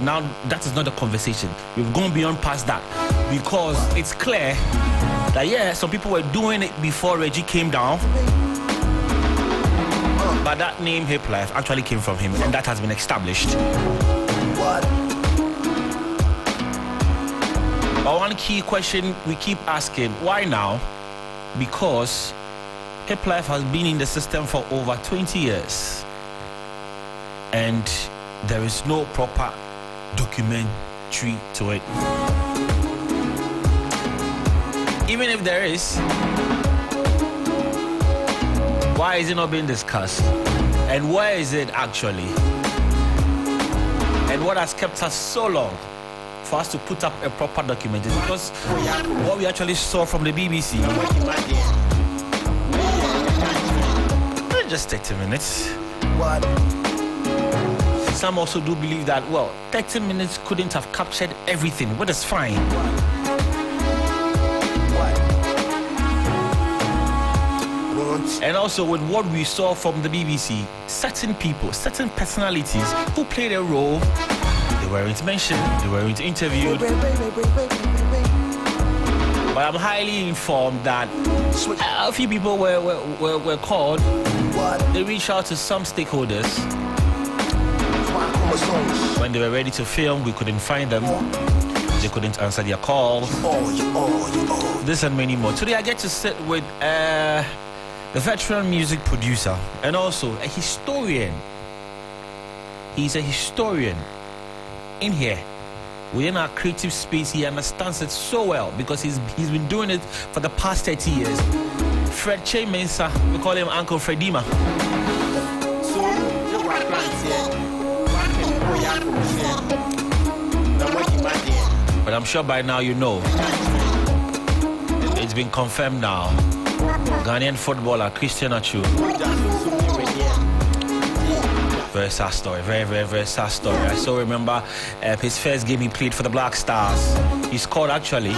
Now that is not the conversation. We've gone beyond past that because it's clear that yeah, some people were doing it before Reggie came down, but that name Hip Life actually came from him, and that has been established. But one key question we keep asking, why now? Because Hip Life has been in the system for over 20 years and there is no proper documentary to it. Even if there is, why is it not being discussed? And where is it actually? And what has kept us so long for us to put up a proper document? Is because what we actually saw from the BBC. Just 30 minutes. What? Some also do believe that, well, 30 minutes couldn't have captured everything, but it's fine. And also with what we saw from the BBC, certain people, certain personalities who played a role, they weren't mentioned, they weren't interviewed. But I'm highly informed that a few people were called. They reached out to some stakeholders. When they were ready to film, we couldn't find them. They couldn't answer their calls. This and many more. Today I get to sit with the veteran music producer and also a historian. He's a historian in here. Within our creative space, he understands it so well because he's been doing it for the past 30 years. Fred Che Mensah, we call him Uncle Fredima. But I'm sure by now you know. It's been confirmed now. Ghanaian footballer Christian Achu. Very sad story, very, very, very sad story. I still remember his first game he played for the Black Stars. He scored actually.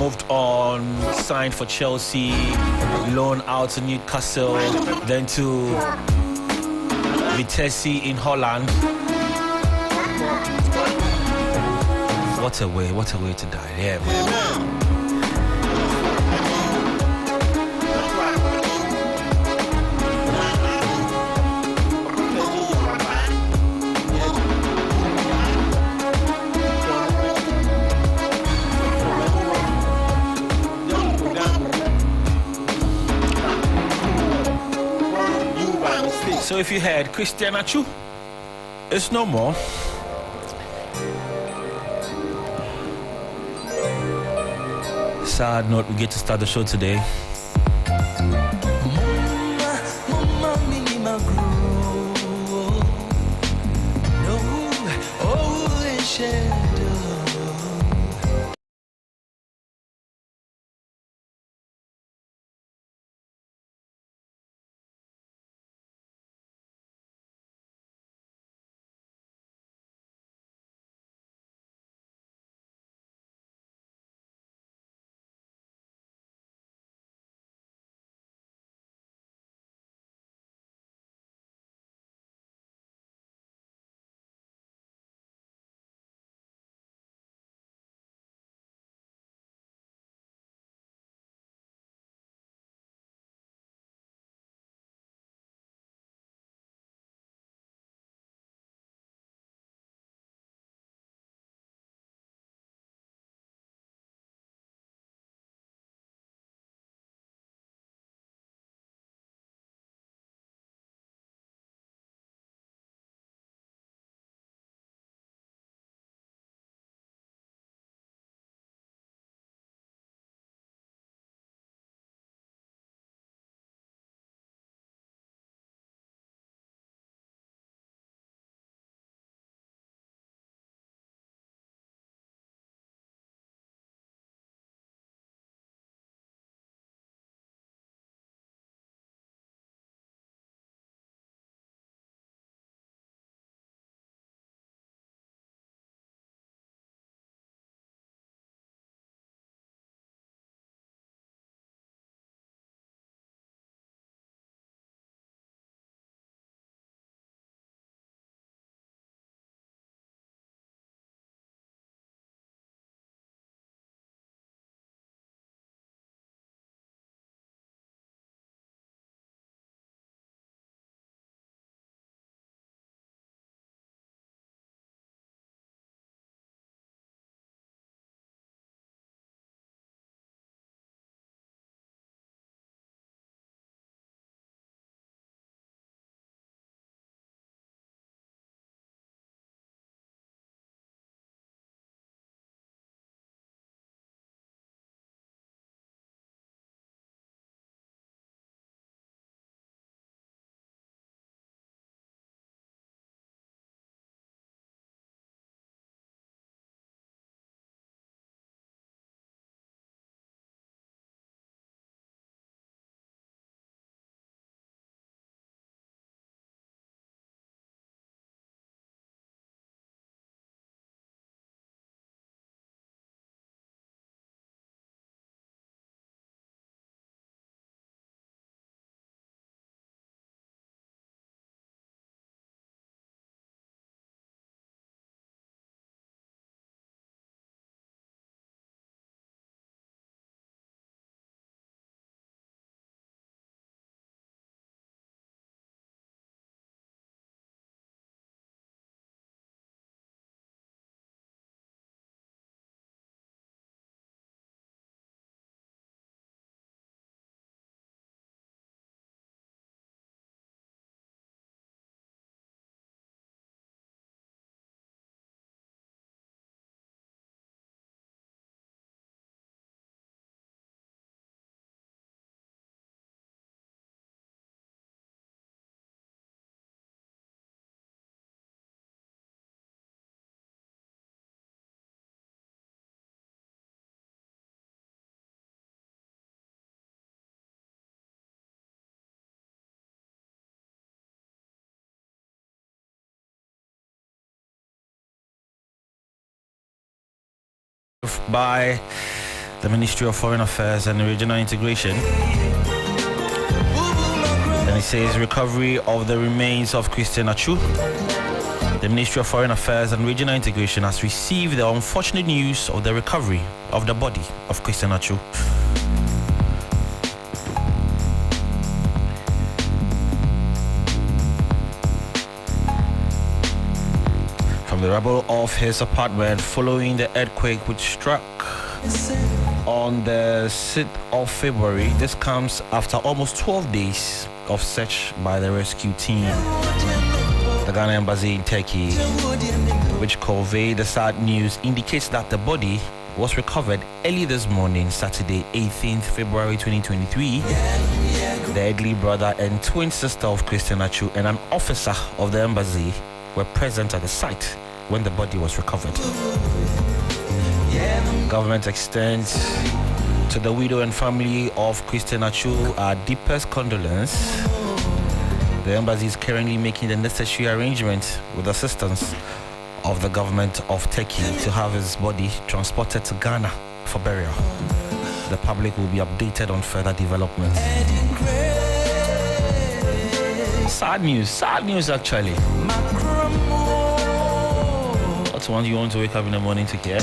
Moved on, signed for Chelsea, loaned out to Newcastle, then to Vitesse in Holland. What a way to die. Yeah, man. So if you heard Christian Achu, it's no more. Sad note, we get to start the show today. by the Ministry of Foreign Affairs and Regional Integration. And it says recovery of the remains of Christian Achu. The Ministry of Foreign Affairs and Regional Integration has received the unfortunate news of the recovery of the body of Christian Achu. From the rubble of his apartment following the earthquake which struck on the 6th of February. This comes after almost 12 days of search by the rescue team. The Ghana Embassy in Turkey, which conveyed the sad news, indicates that the body was recovered early this morning, Saturday, 18th February 2023. The elderly brother and twin sister of Christian Achu and an officer of the embassy were present at the site when the body was recovered. Government extends to the widow and family of Christian Achu our deepest condolence. The embassy is currently making the necessary arrangements with assistance of the government of Turkey to have his body transported to Ghana for burial. The public will be updated on further developments. Sad news actually. That's one you want to wake up in the morning to hear.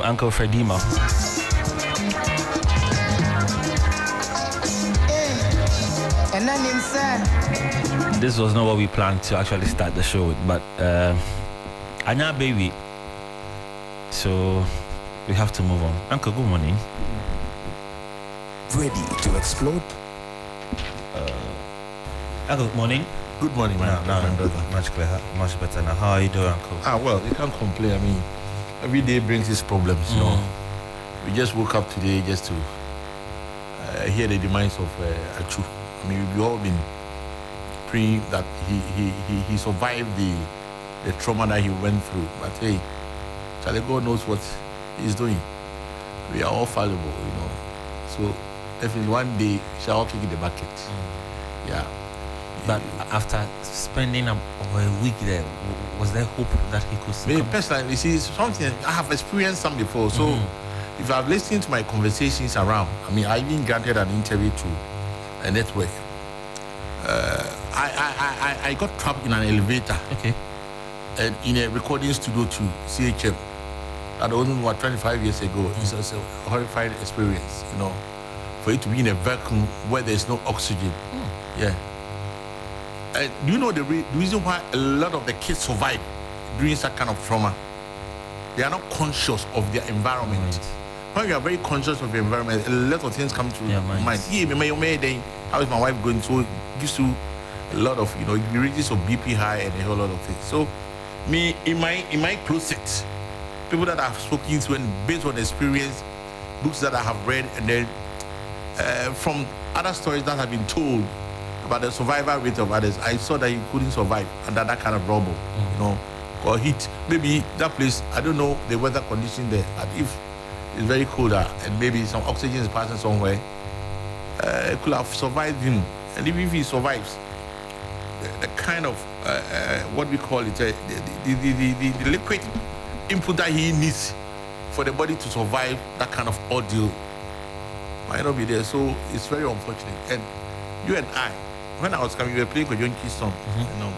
Uncle Fredima. This was not what we planned to actually start the show with, but Anya baby. So we have to move on. Uncle, good morning. Ready to explode? Uncle, good morning. Good morning, man. No, much clearer, much better now. How are you doing, Uncle? Well, you can't complain. I mean, every day brings its problems, you know. We just woke up today just to hear the demise of Achu. I mean, we've all been praying that he survived the trauma that he went through. But hey, Charlie, God knows what he's doing. We are all fallible, you know. So definitely one day we shall all kick in the bucket. Yeah. But after spending a week there, was there hope that he could see? Personally, you see, something I have experienced some before. So if I've listened to my conversations around, I mean, I even granted an interview to a network. I got trapped in an elevator. Okay. And in a recording studio to CHM. That was what 25 years ago. It's also a horrifying experience, you know, for you to be in a vacuum where there's no oxygen. Yeah. Do you know the reason why a lot of the kids survive during such kind of trauma? They are not conscious of their environment. When you are very conscious of your environment, a lot of things come to your mind. How is my wife going? So it gives you a lot of, you know, it raises of BP high and a whole lot of things. So me in my closet, people that I've spoken to and based on experience, books that I have read, and then from other stories that have been told about the survival rate of others, I saw that you couldn't survive under that kind of rubble, you know, or heat. Maybe that place, I don't know the weather condition there, but if it's very cold and maybe some oxygen is passing somewhere, it could have survived him. And even if he survives, the kind of what we call it, the liquid input that he needs for the body to survive that kind of ordeal might not be there. So it's very unfortunate. And you and I, when I was coming, we were playing Kojonki's song. You know,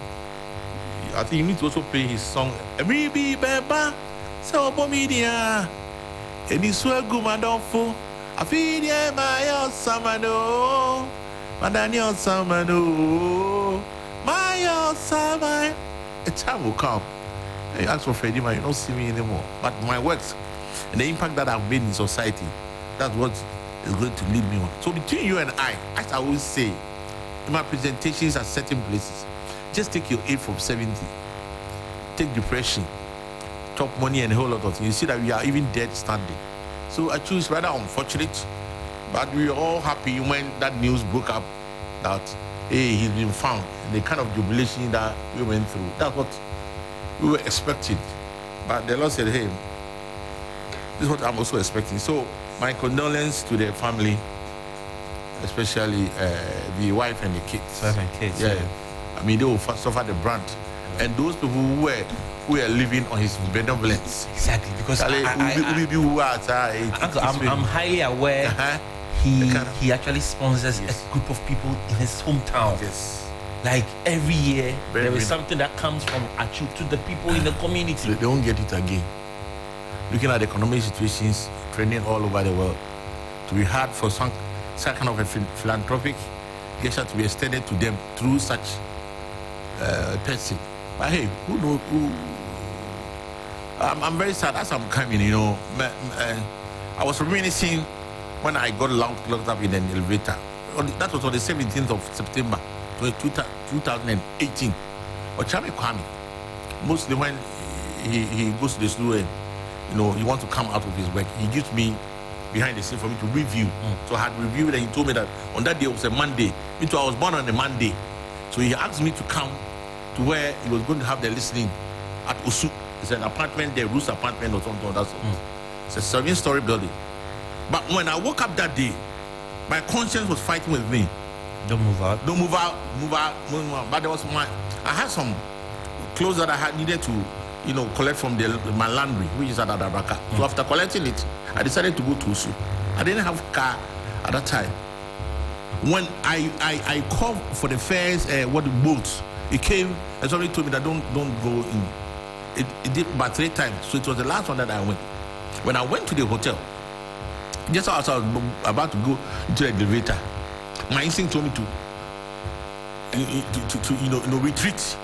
I think you need to also play his song. Maybe Beba, so Bomidia, and it's so good, Madonfo. I feel yeah, my Samano, Madaniel Samano, my Samai. A time will come. I ask for Freddie, you don't see me anymore. But my works and the impact that I've made in society, that's what is going to lead me on. So between you and I, as I always say, in my presentations at certain places, just take your 8 from 70. Take depression, top money and a whole lot of things. You see that we are even dead standing. So I choose rather unfortunate, but we were all happy when that news broke up that, hey, he's been found. And the kind of jubilation that we went through, that's what we were expecting. But the Lord said, hey, this is what I'm also expecting. So my condolence to the family, especially the wife and the kids. Wife and kids. Yeah. I mean, they will suffer the brunt. And those people who were living on his benevolence. Exactly, because I'm highly aware he actually sponsors a group of people in his hometown. Yes. Like every year, there is something that comes from Achu to the people in the community. They don't get it again. Looking at the economic situations trending all over the world, to be hard for some kind of a philanthropic gesture to be extended to them through such person. But hey, who knows? I'm very sad as I'm coming, you know. I was reminiscing when I got locked up in an elevator. That was on the 17th of September 2018. Ochame Kwame, mostly when he goes to the studio and, you know, he wants to come out of his work, he gives me behind the scene for me to review. So I had reviewed and he told me that on that day it was a Monday. Me too, I was born on a Monday. So he asked me to come to where he was going to have the listening at Osu. It's an apartment there, Roos apartment or something like that. It's a 7-story building. But when I woke up that day, my conscience was fighting with me. Don't move out. Don't move out, move out, move out. But there was I had some clothes that I had needed to, you know, collect from my laundry, which is at Adabraka. So after collecting it, I decided to go to Osu. I didn't have a car at that time. When I called for the first boat, it came and somebody told me that don't go in. It did about 3 times, so it was the last one that I went. When I went to the hotel, just as I was about to go into the elevator, my instinct told me to retreat.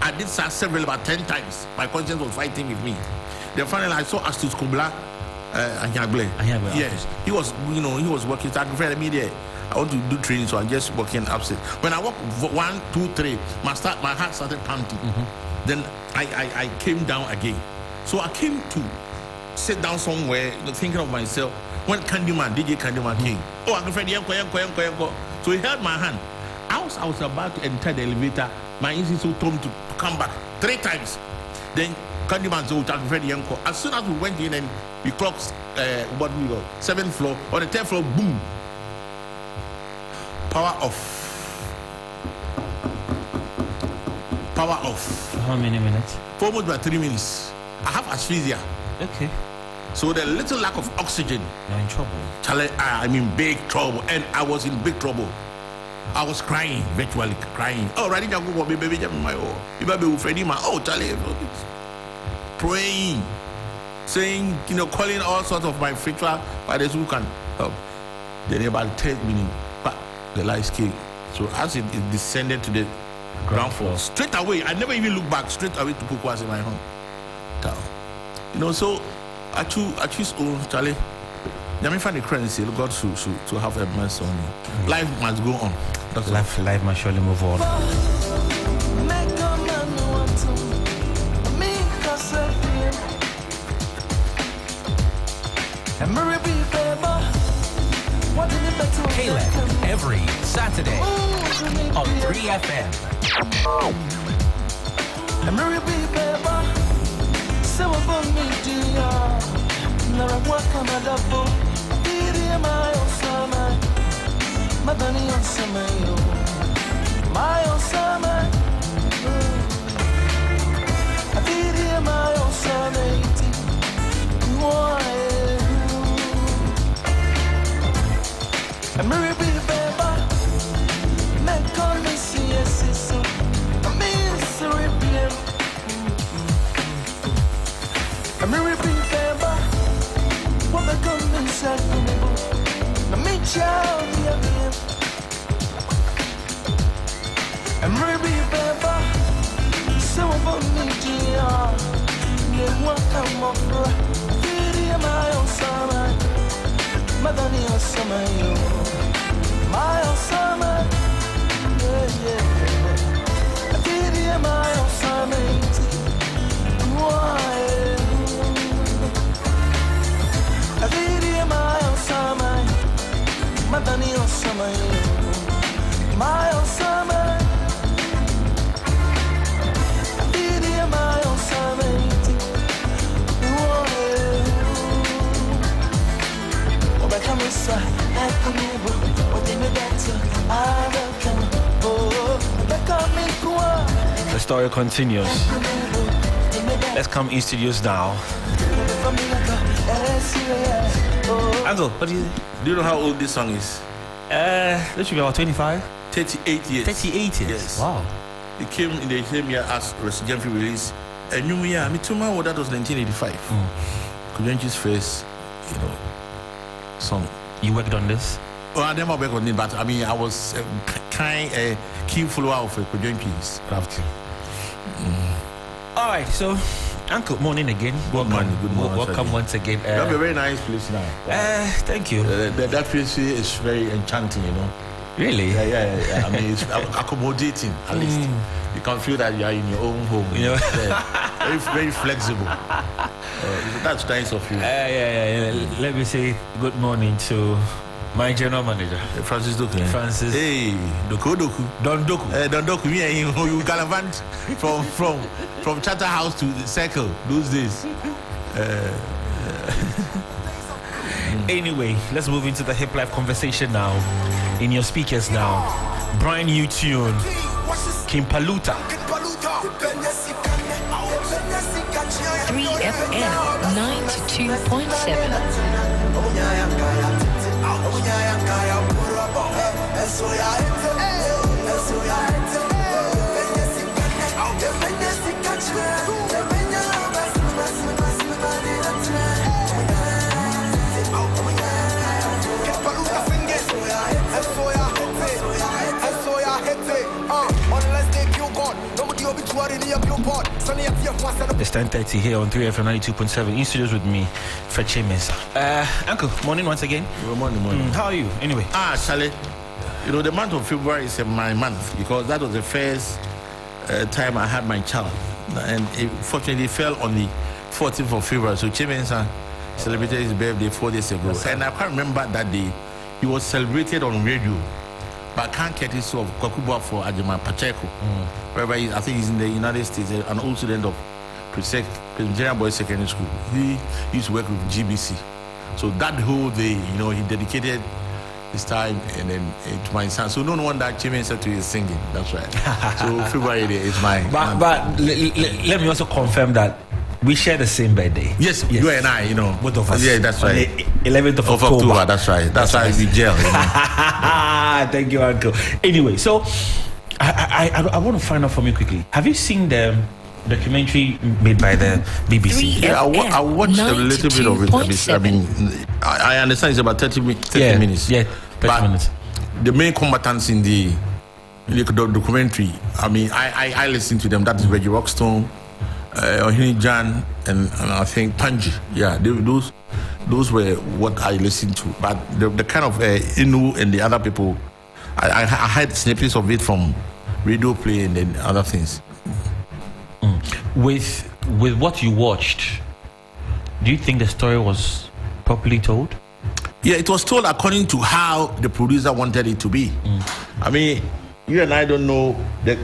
I did that several, about 10 times. My conscience was fighting with me. Then finally I saw Astus Kubla, yes, he was working. So I prefer me there. I want to do training, so I'm just working upstairs. When I walk 1, 2, 3, my heart started pounding. Then I came down again. So I came to sit down somewhere, thinking of myself. When DJ Candyman came, I prefer the. So he held my hand. I was about to enter the elevator. My instinct told me to come back 3 times. Then Candyman said, as soon as we went in and we clocked, 7th floor, on the 10th floor, boom. Power off. How many minutes? For almost about 3 minutes. I have asphyxia. Okay. So the little lack of oxygen. You're in trouble. I'm in big trouble, and I was in big trouble. I was crying, virtually crying. Oh, right now, baby, Charlie, praying, saying, calling all sorts of my spiritual fathers who can help. Then about 10 minutes, the lights came. So as it descended to the ground floor, straight away, I never even looked back. Straight away to Puku was in my home. So I choose Charlie. I find the currency. God to have a mercy on you. Life must go on. That's life must surely move on. Caleb every Saturday on 3FM. Madani on Samayo, my own summer. I did hear my own summer. I'm a repeat baby. Make on me see a sister. I'm a repeat. I'm a repeat baby. What the government said to me. I'm a child. I'm really baby, so about me, dear. You want come over, video my own summer, Madani on summer, my own summer, yeah. Video my own summer, why? Video my own summer, Madani on summer, my own summer. The story continues. Let's come in studios now. Uncle, what do you know how old this song is? This should be about 25. 38 years. 38 years. Yes. Wow. It came in the same year as Resident Evil release. A new year. Me too, man. That was 1985. Kujenchi's first, song. You worked on this? Well, I never worked on it, but I mean, I was a keen follower of Kujenchi's craft. All right, so Uncle, morning again. Good morning. Welcome once again. You have a very nice place now. Wow. Thank you. That place is very enchanting, Really? Yeah. I mean, it's accommodating, at least. You can feel that you are in your own home. Very, very flexible. That's nice of you. Let me say good morning to my general manager, Francis Doku. Francis. Hey, Doku. Don Doku. Me and him, you gallivant from Charterhouse to the Circle those days. Anyway, let's move into the hip life conversation now. In your speakers now, brand new tune, Kimpaluta. 3FM 92.7. It's 10:30 here on 3FM 92.7. In studios with me, Fetche Mensah. Uncle, morning once again. Good morning. How are you? Anyway. Charlie, the month of February is my month because that was the first time I had my child. And it fortunately fell on the 14th of February. So Chimensa celebrated his birthday 4 days ago. And I can't remember that day. He was celebrated on radio. But I can't get this of Kwakuba for Ajima Pacheco. Wherever I think he's in the United States and also student of Presbyterian Boys Secondary School. He used to work with GBC. So that whole day, he dedicated his time and then to my son. So no wonder Chimensa to is singing. That's right. So February day is mine. But let me also confirm that we share the same birthday. Yes, you and I, both of us. Yeah, that's right. On the 11th of October. That's right. That's why we gel. Thank you, Uncle. Anyway, so I want to find out from you quickly. Have you seen the documentary made by the BBC? Yeah, I watched a little bit of it. I mean, I understand it's about 30 minutes. Yeah, 30 minutes. The main combatants in the documentary, I mean, I listened to them. That is Reggie Rockstone, Ohini Jan, and I think Panji. Yeah, those were what I listened to. But the kind of Inu and the other people, I had snippets of it from radio play and then other things. With what you watched, do you think the story was properly told? Yeah, it was told according to how the producer wanted it to be. I mean, you and I don't know the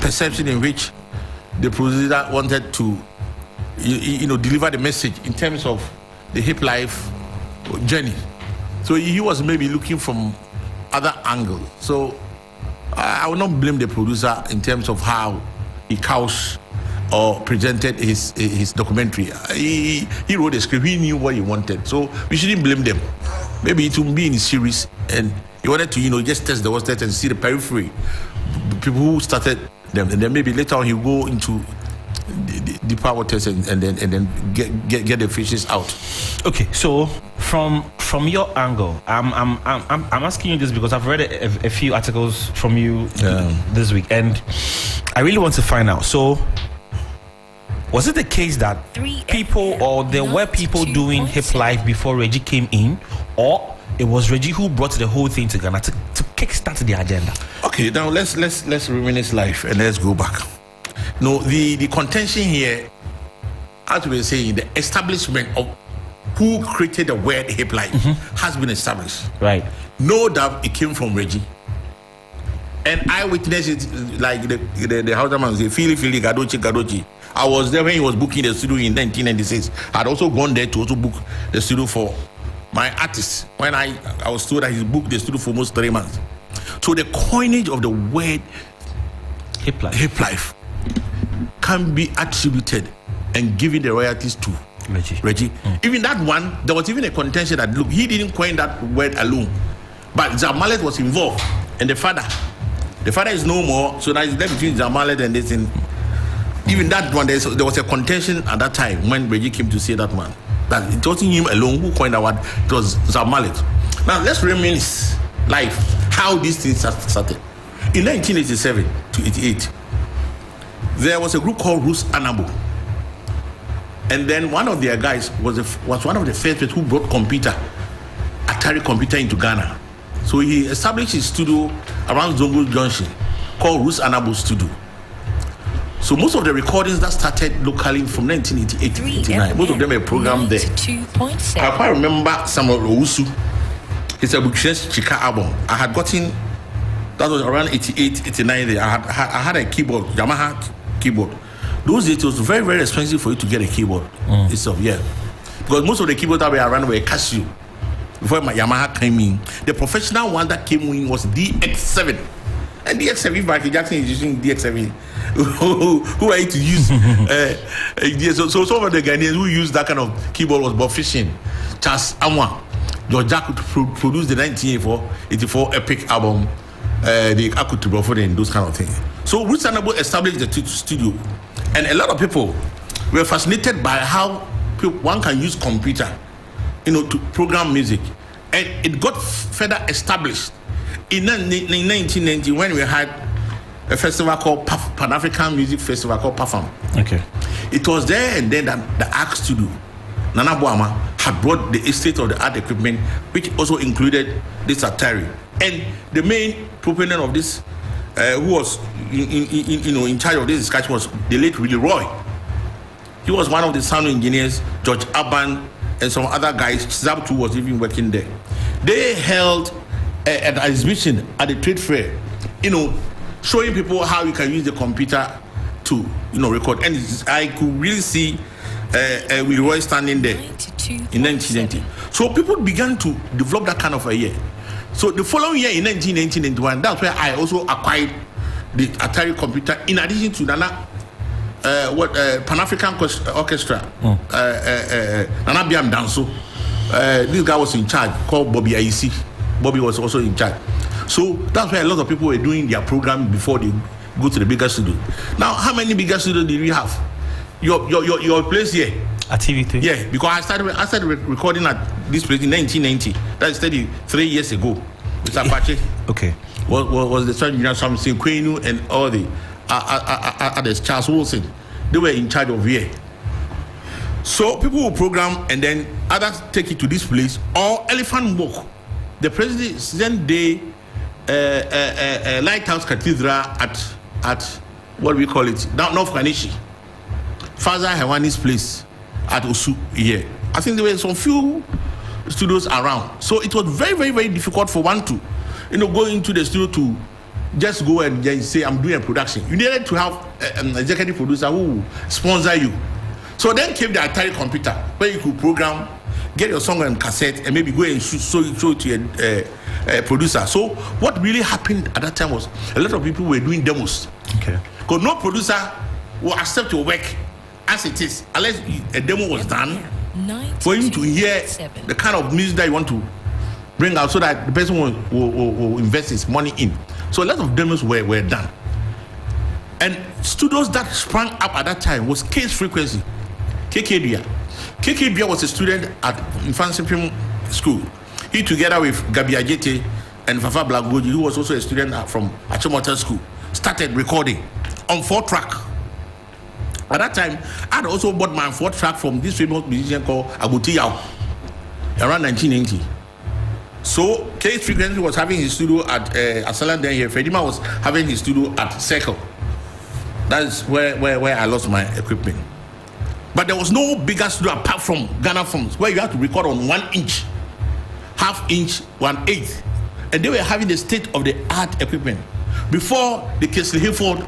perception in which the producer wanted to, deliver the message in terms of the hip life journey. So he was maybe looking from other angles. So I will not blame the producer in terms of how he couched or presented his documentary. He wrote a script. He knew what he wanted. So we shouldn't blame them. Maybe it will be in a series and he wanted to, just test the waters and see the periphery. People who started them, and then maybe later on he'll go into the deeper waters and then get the fishes out. Okay, so from your angle, I'm asking you this because I've read a few articles from you this week, and I really want to find out. So, was it the case that there were people doing hip life before Reggie came in, or it was Reggie who brought the whole thing to Ghana to kickstart the agenda? Okay, now let's reminisce life and let's go back. No, the contention here, as we were saying, the establishment of who created the word hip life has been established. Right. No doubt it came from Reggie. And I witnessed it like the house man say, Fili, Gadochi. I was there when he was booking the studio in 1996. I'd also gone there to also book the studio for my artist. When I was told that he booked the studio for almost 3 months. So the coinage of the word hip life can be attributed and given the royalties to Reggie. Even that one, there was even a contention that, look, he didn't coin that word alone. But Zamalet was involved. And the father is no more. So that is left between Zamalet and this. And even that one, there was a contention at that time when Reggie came to say that one. That it wasn't him alone who coined that word. It was Zamalet. Now, let's reminisce life, how these things started. In 1987 to 88, there was a group called Rus Anabo. And then one of their guys was one of the first who brought Atari computer into Ghana. So he established his studio around Zongo Junction called Rus Anabo Studio. So most of the recordings that started locally from 1988 to 89, most of them were programmed there. I quite remember Samuel Owusu. It's a Bukshes Chika album. I had gotten, that was around 88, 89 there. I had a keyboard, Yamaha keyboard. Those days it was very, very expensive for you to get a keyboard itself, because most of the keyboards that were around were Casio. Before my Yamaha came in, the professional one that came in was DX7. And DX7, if Michael Jackson is using DX7, who are you to use? So some of the Ghanaians who used that kind of keyboard was Bob Fishin, Charles Amwa. George Jack produced the 1984 epic album, the Akutu and those kind of things. So Rus Anabo established the studio, and a lot of people were fascinated by how one can use computer, to program music, and it got further established in 1990 when we had a festival called Pan African Music Festival called PAFAM. Okay. It was there and then that the Art Studio, Nana Boama, had brought the estate of the art equipment, which also included this Atari. And the main proponent of this, who was in charge of this discussion, was the late Willie Roy. He was one of the sound engineers, George Aban, and some other guys. Zabtu was even working there. They held an exhibition at the trade fair, showing people how you can use the computer to, record. And I could really see Willie Roy standing there in 1990. So people began to develop that kind of a year. So the following year in 1991, that's where I also acquired the Atari computer in addition to Nana Pan African Orchestra, Nana Biam Danso. This guy was in charge, called Bobby Aisi. Bobby was also in charge. So that's why a lot of people were doing their program before they go to the bigger studio. Now, how many bigger studios did we have? Your place here? At TV3? Yeah, because I started recording at this place in 1990. That's 33 years ago. With Apache. Okay. Was the Sergeant General Samson Kwenu and all the others, Charles Wilson. They were in charge of here. So people will program and then others take it to this place or Elephant Walk. The present day Lighthouse Cathedral at what we call it, North Kanishi. Father Hewani's place at Osu here. I think there were some few studios around. So it was very, very, very difficult for one to, go into the studio to just go and just say, I'm doing a production. You needed to have an executive producer who will sponsor you. So then came the Atari computer, where you could program, get your song on cassette, and maybe go and show it to a producer. So what really happened at that time was a lot of people were doing demos. Okay. Because no producer will accept your work as it is, unless a demo was done for him to hear the kind of music that you want to bring out so that the person will invest his money in. So a lot of demos were done. And studios that sprang up at that time was Case Frequency, KK Bia was a student at Infancy Film School. He, together with Gabi Ajete and Fafa Blagoji, who was also a student from Achimota School, started recording on 4-track. At that time, I had also bought my 4-track from this famous musician called Aguti Yao around 1990. So, Case Frequency was having his studio at Asalan then here. Fedima was having his studio at Circle. That's where I lost my equipment. But there was no bigger studio apart from Ghana Films, where you had to record on 1 inch, half inch, 1/8. And they were having the state-of-the-art equipment. Before the Kesley Hayford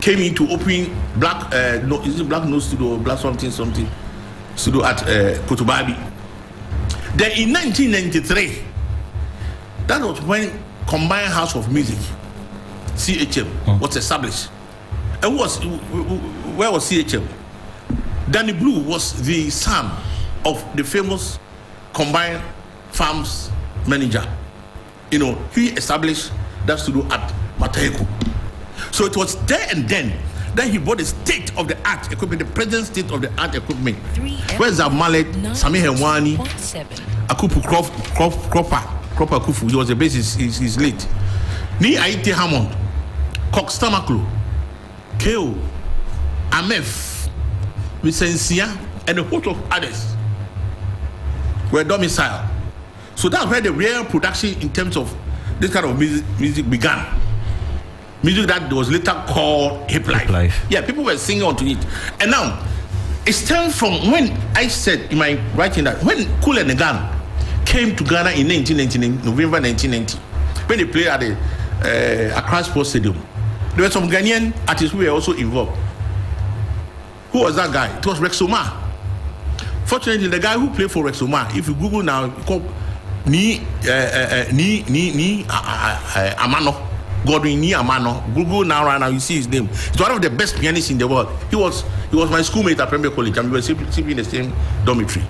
came in to open Black Nose Studio, Black something studio at Kotobabi. Then in 1993, that was when Combined House of Music, CHM, was established. And where was CHM? Danny Blue was the son of the famous Combined Farms manager. He established that studio at Mataheko. So it was there and then that he bought the state-of-the-art equipment, the present state-of-the-art equipment. Where's Mallet, Sami Hewani, Akupu Cropper Akufu, he was the bassist, he's late. Ni Aite Hammond, Cox Tamaklo, Keo, Amef, Vicencia, and a host of others were domiciled. So that's where the real production in terms of this kind of music began. Music that was later called hip life. Yeah, people were singing onto it. And now, it stems from when I said in my writing that when Kool and the Gang came to Ghana in November 1990, when they played at the Accra Sports Stadium, there were some Ghanaian artists who were also involved. Who was that guy? It was Rexomar. Fortunately, the guy who played for Rexomar, if you Google now, called Nii Amano. Godwin Nii Amano. Google now, right now, you see his name. He's one of the best pianists in the world. He was my schoolmate at Premier College, and we were sleeping in the same dormitory.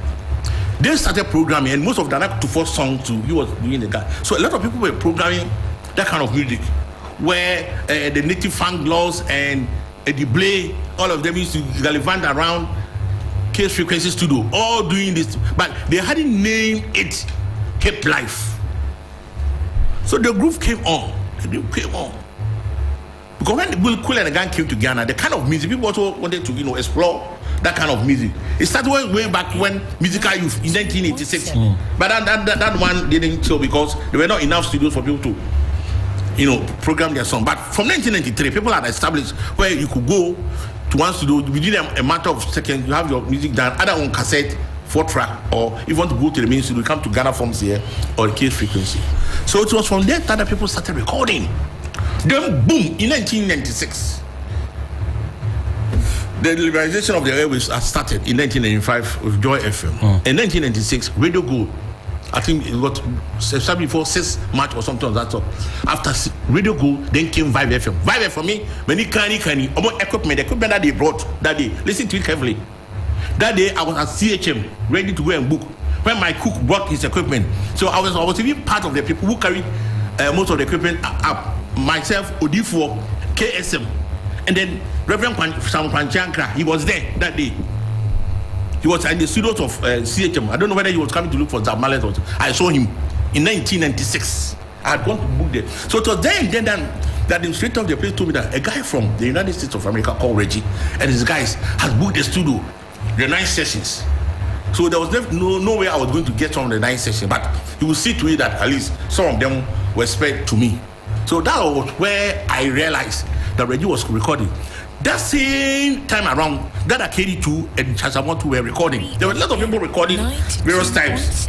They started programming, and most of the like to first songs too, he was doing the guy. So a lot of people were programming that kind of music, where the native funk laws and Eddie Blay, all of them used to gallivant around Case Frequency Studio, all doing this, but they hadn't named it Hip Life. So the groove came on. Because when Will Cool and the gang came to Ghana, the kind of music people also wanted to, explore that kind of music. It started way back when Musical Youth in 1986. But that one didn't show because there were not enough studios for people to, program their song. But from 1993, people had established where you could go to one studio within a matter of seconds. You have your music done either on cassette, 4-track, or if you want to go to the main studio, you come to Ghana Forms here or the Case Frequency. So it was from there that people started recording. Then boom, in 1996, the liberalization of the airwaves started in 1995 with Joy FM. In 1996, Radio Go, I think it got established before 6 March or something like that. After Radio Go, then came Vibe FM. Vibe FM for me, when you can, equipment that they brought that day. Listen to it carefully. That day, I was at CHM, ready to go and book. When my cook brought his equipment, so I was even part of the people who carried most of the equipment up. Myself, Odifo, KSM, and then Reverend Sam Panchankra, he was there that day. He was in the studios of CHM. I don't know whether he was coming to look for Zamalet or I saw him in 1996. I had gone to book there. So it was then that the administrator of the place told me that a guy from the United States of America called Reggie and his guys has booked the studio, the 9 sessions. So there was no way I was going to get some of the 9 sessions, but he would see to it that at least some of them were spared to me. So that was where I realized that Reggie was recording. That same time around, that Akedi2 and Chasamoto were recording. There were a lot of people recording various times,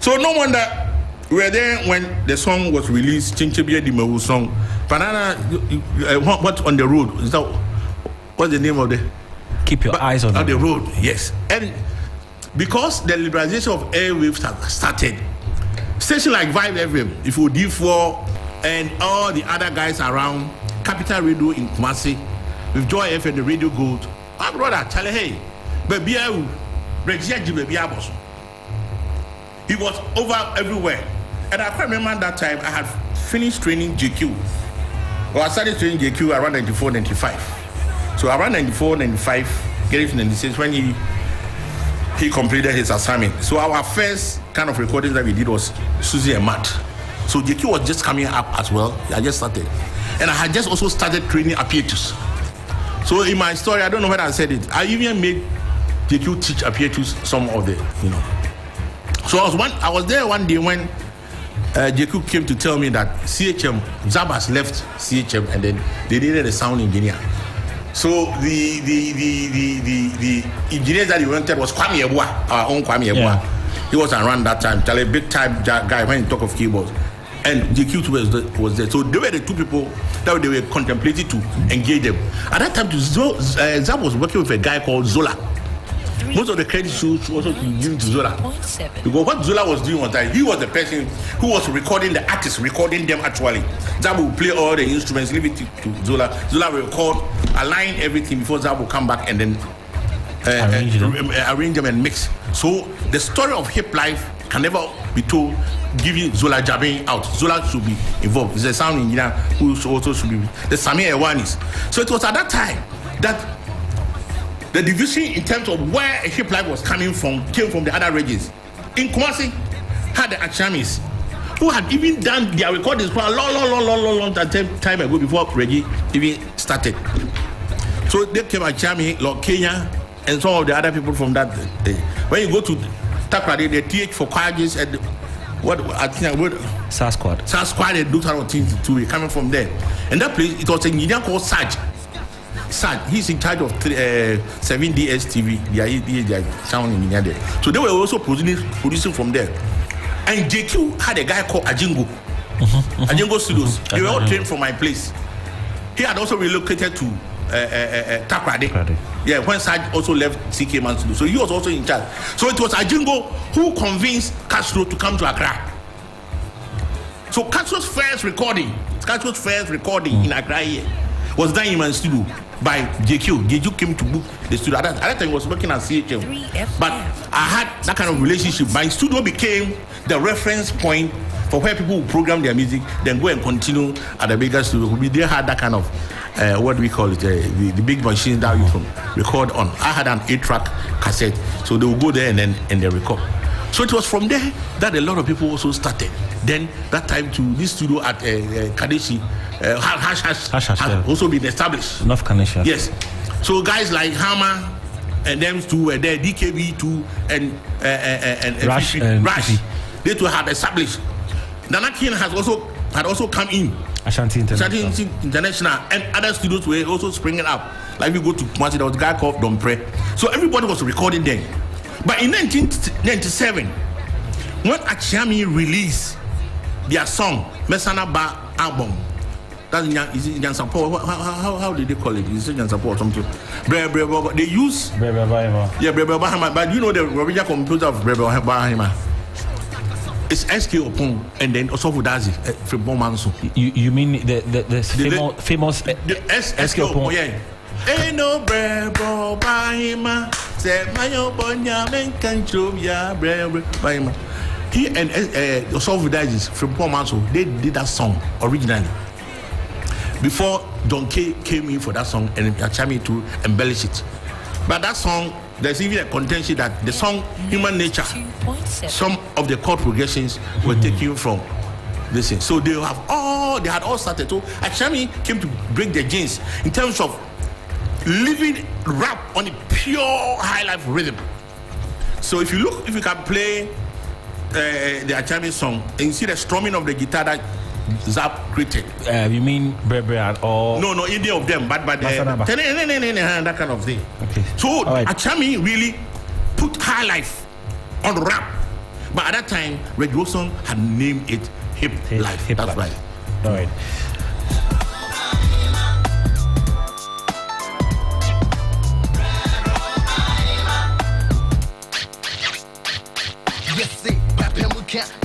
So no wonder we were there when the song was released, Chinchibia Dimewu song. Banana, what on the road? Is that what's the name of the? Keep your eyes on the road. Yes, and because the liberalization of airwaves had started, station like Vibe FM, if you D4 and all the other guys around, Capital Radio in Kumasi, with Joy FM, the Radio Gold, my brother tell hey, baby, he was over everywhere, and I can't remember that time I had finished training JQ. Well, I started training JQ around 94, 95. So around 94, 95, getting to 96 when he completed his assignment. So our first kind of recording that we did was Susie and Matt. So JQ was just coming up as well. I just started. And I had just also started training Apietus. So in my story, I don't know whether I said it, I even made JQ teach Apietus some of the, So I was there one day when JQ came to tell me that CHM, Zabas left CHM and then they needed a sound engineer. So the engineer that he wanted was Kwame Ebua, our own Kwame Ebua. Yeah. He was around that time, a big time guy when he talk of keyboards. And JQ was there. So they were the two people that they were contemplating to engage them. At that time, Zab was working with a guy called Zola. Most of the credit should also be given to Zola. Because what Zola was doing was that he was the person who was recording the artists, recording them actually. Zab would play all the instruments, leave it to Zola. Zola will record, align everything before Zab will come back and then arrange them and mix. So the story of Hip Life can never be told giving Zola jabbing out. Zola should be involved. He's a sound engineer who also should be the Samir Ewanis. So it was at that time that the division in terms of where Hip Life was coming from came from the other regions. In Kumasi, had the Achamis who had even done their recordings for a long time ago before Reggie even started. So they came Achami, Lord Kenya, and some of the other people from that day. When you go to Takrade, the TH for Kwages and what I think SAS Squad, they do some things too, coming from there. And that place, it was an engineer called Saj. He's in charge of 7DS TV. They are sound engineer there. So they were also producing from there. And JQ had a guy called Ajingo. Ajingo Studios. They were all trained from my place. He had also relocated to Takrade. Yeah, when Saj also left CK Man Studio. So he was also in charge. So it was Ajingo who convinced Castro to come to Accra. So Castro's first recording in Accra here was done in my studio by JQ. JQ came to book the studio. At that time, he was working at CHM. But I had that kind of relationship. My studio became the reference point for where people would program their music, then go and continue at the bigger studio. They had that kind of, what do we call it, the big machine that you can record on. I had an 8-track cassette. So they would go there and they record. So it was from there that a lot of people also started. Then that time to this studio at Kadeshi, Hash has also been established. North Kanisha. Yes. So guys like Hammer and them two were there, DKB too, and Rush. They two had established. Nana King had also come in. Ashanti International and other studios were also springing up. Like we go to Kumasi, there was a guy called Dompre. So everybody was recording then. But in 1997, when Achiami released their song, Mesana Ba album, that's in Jansapo. How did they call it? Is it Jansapo or something? They use Brebe Bahama. But you know the original composer of Brebe Bahama. It's SK Opon and then also Fudazi from Bomanso. You mean the famous SK Opon? Yeah. Ain't no Brebo Bahima. Say Mayo Bonya men can show ya Brebo Bahima. He and also Fudazi from Bomanso, they did that song originally. Before Don K came in for that song and Achami to embellish it. But that song, there's even a contention that the song Human Nature, some of the chord progressions were taken from this thing. So they had all started. So Achami came to break the genes in terms of living rap on a pure high life rhythm. So if you can play the Achami song and you see the strumming of the guitar that Zap created. You mean Brebe and all? No, any of them, but that kind of thing. Okay. So right. Achami really put high life on rap, but at that time, Red Wilson had named it hip life. That's right. All right.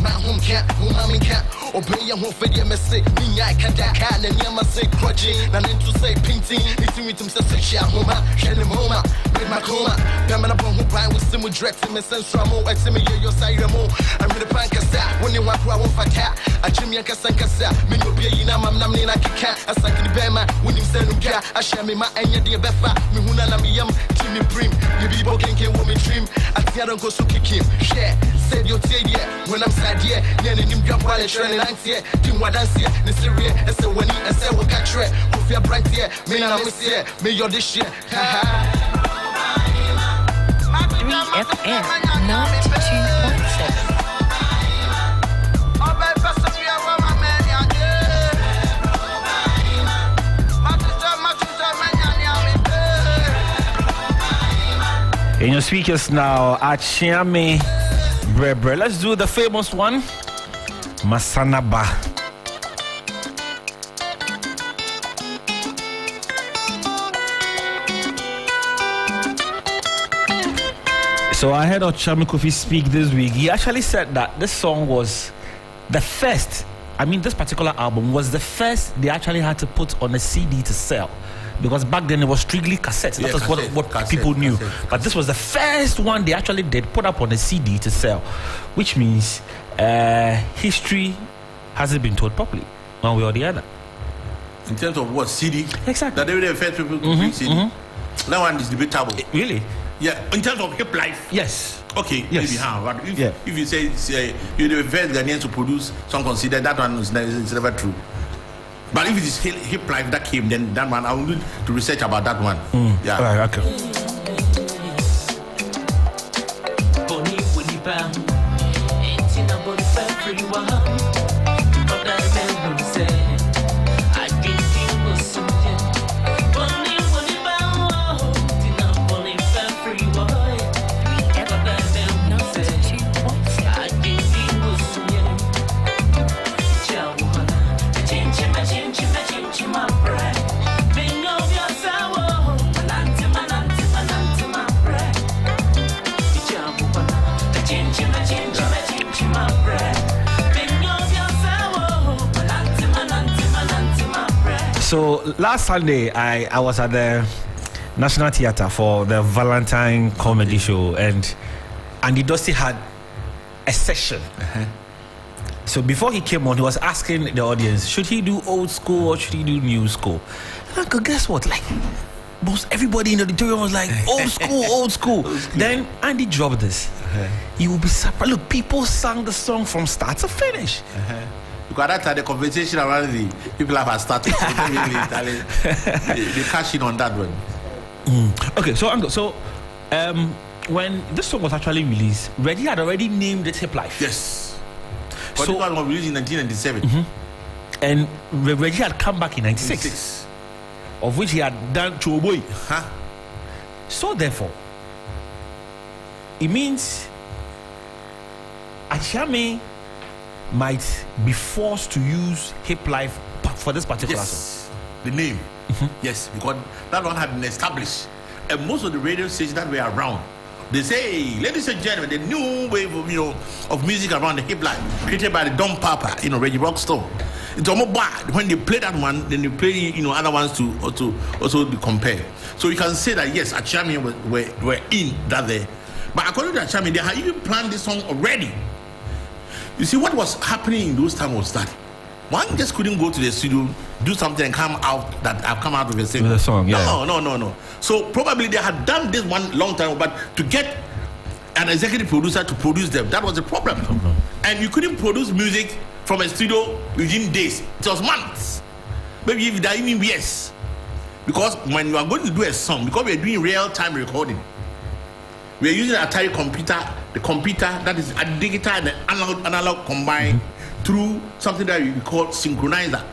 My home cat, whom I'm cat, obey your home for your message. Me, I can't and Yama say crutching, and then to say painting. It's me to say, Shahoma, Shanimoma, made my coma. Pamela Bongo Pine with Simu Drex, and Sense Ramo, I see me your side Ramo. I'm with a pancasa, when you walk around for cat, a Jimmy Casancasa, Mino Piana, Mamma, like a cat, a second Bema, when you send Nuka, a Shamima, and your Befa, Mihuna Lamiam, Timmy Prim, you be walking, woman dream, at the other go so kick him, share, said your tea, when I'm sad, yeah, then you jump while it's running out here, do what I see, the Syria, and so when you say, what catch it, with your bright here, me now, we see it, me your this year, 3FM 92.7. In your speakers now, Achiami Brebre. Let's do the famous one, Masanaba. So I heard Achiami Kofi speak this week. He actually said that this song was the first. I mean, this particular album was the first they actually had to put on a CD to sell. Because back then it was strictly cassettes. That was what people knew. But this was the first one they actually did put up on a CD to sell, which means history hasn't been told properly, one way or the other. In terms of what CD? Exactly. That they were the first people to bring CD. That one is debatable. Really? Yeah. In terms of hip life. Yes. Okay. Yes. Maybe how? But if you say you're the first Ghanaian to produce song considered, that one is never true. But if it is hip life that came, then that one I will need to research about that one. Yeah. All right, okay. So last Sunday, I was at the National Theatre for the Valentine comedy show, and Andy Dusty had a session. So before he came on, he was asking the audience, should he do old school or should he do new school? And I go, guess what? Like, most everybody in the auditorium was like, old school, old school. Then Andy dropped this. You will be surprised. Look, people sang the song from start to finish. Because that time the conversation around the people have started. So they cash in on that one. Okay, so when this song was actually released, Reggie had already named it Hip Life. Yes. But So- this one was released in 1997. And Reggie had come back in 96, of which he had done Choboy. Huh? So therefore, it means Achame might be forced to use Hip Life for this particular song. Yes. The name. Yes, because that one had been established. And most of the radio stations that were around, they say, hey, ladies and gentlemen, the new wave of music around the hip life created by the Don Papa, Reggie Rockstone. It's almost bad. When they play that one, then they play, other ones to also be compared. So you can say that yes, Achame were in that there. But according to Achame, they had even planned this song already. You see, what was happening in those times was that one just couldn't go to the studio, do something and come out that I've come out with a single. With a song, yeah. No. So probably they had done this one long time, but to get an executive producer to produce them, that was the problem. And you couldn't produce music from a studio within days. It was months. Maybe if that even years. Because when you are going to do a song, because we are doing real-time recording, we are using an Atari computer, the computer that is a digital and analog combined through something that we call synchronizer.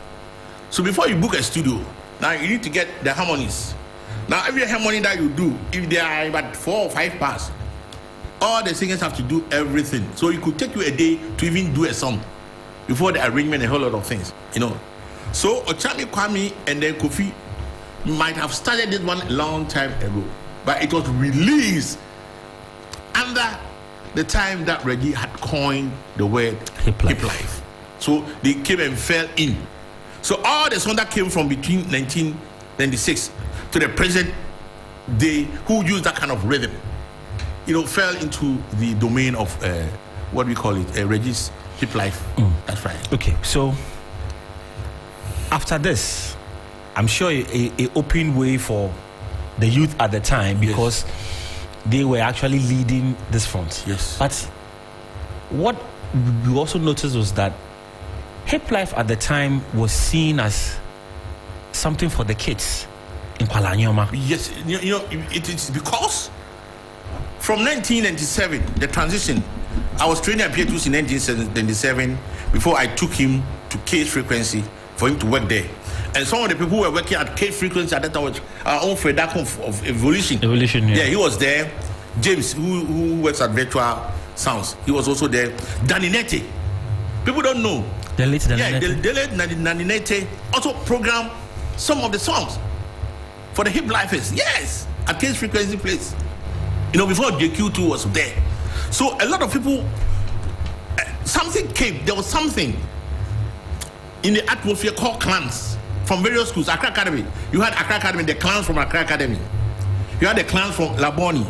So before you book a studio, now you need to get the harmonies. Now every harmony that you do, if there are about 4 or 5 parts, all the singers have to do everything. So it could take you a day to even do a song before the arrangement and a whole lot of things, So Ochami Kwame and then Kofi might have started this one a long time ago, but it was released under the time that Reggie had coined the word Hip life. hip life. So they came and fell in. So all the songs that came from between 1996 to the present day who used that kind of rhythm, fell into the domain of what we call it, Reggie's hip life. That's right. Okay, so after this, I'm sure it opened way for the youth at the time because they were actually leading this front. Yes. But what we also noticed was that hip life at the time was seen as something for the kids in Kuala Nyoma. Yes, it is because from 1997, the transition, I was training at P2 in 1997 before I took him to Case Frequency for him to work there. And some of the people who were working at Case Frequency at that time was our own Fredako of Evolution. Evolution, yeah. Yeah, he was there. James, who works at Virtual Sounds, he was also there. Danny Nete. People don't know. The late Danny Nete also programmed some of the songs for the hip lifers. Yes, at Case Frequency place. Before JQ2 was there. So a lot of people, something came. There was something in the atmosphere called clans from various schools. Accra Academy. You had Accra Academy, the clans from Accra Academy. You had the clans from Laboni,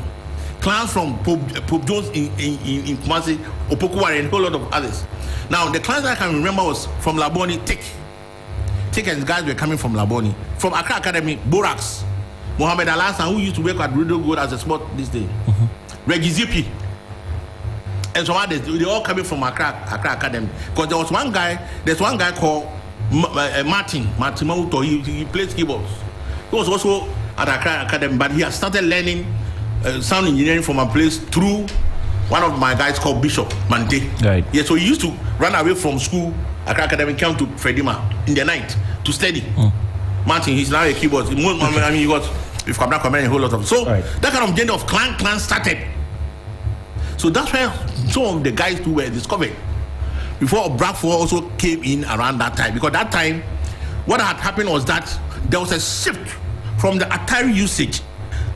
clans from Pope Jones in Kumasi, Opokuwari, and a whole lot of others. Now, the clans I can remember was from Laboni, Tick and his guys were coming from Laboni. From Accra Academy, Borax, Mohammed Alasan, who used to work at Radio Gold as a sport this day, Reggie Zippy, and some others, they all coming from Accra Academy. Because there's one guy called Martin Mauto, he plays keyboards. He was also at Accra Academy, but he had started learning sound engineering from a place through one of my guys called Bishop Mante. Right. Yeah, so he used to run away from school, Accra Academy, come to Fredima in the night to study. Martin, he's now a keyboard. He got with Kabra Command a whole lot of. So that kind of gender of clan started. So that's where some of the guys who were discovered. Before Bradford also came in around that time. Because that time, what had happened was that there was a shift from the Atari usage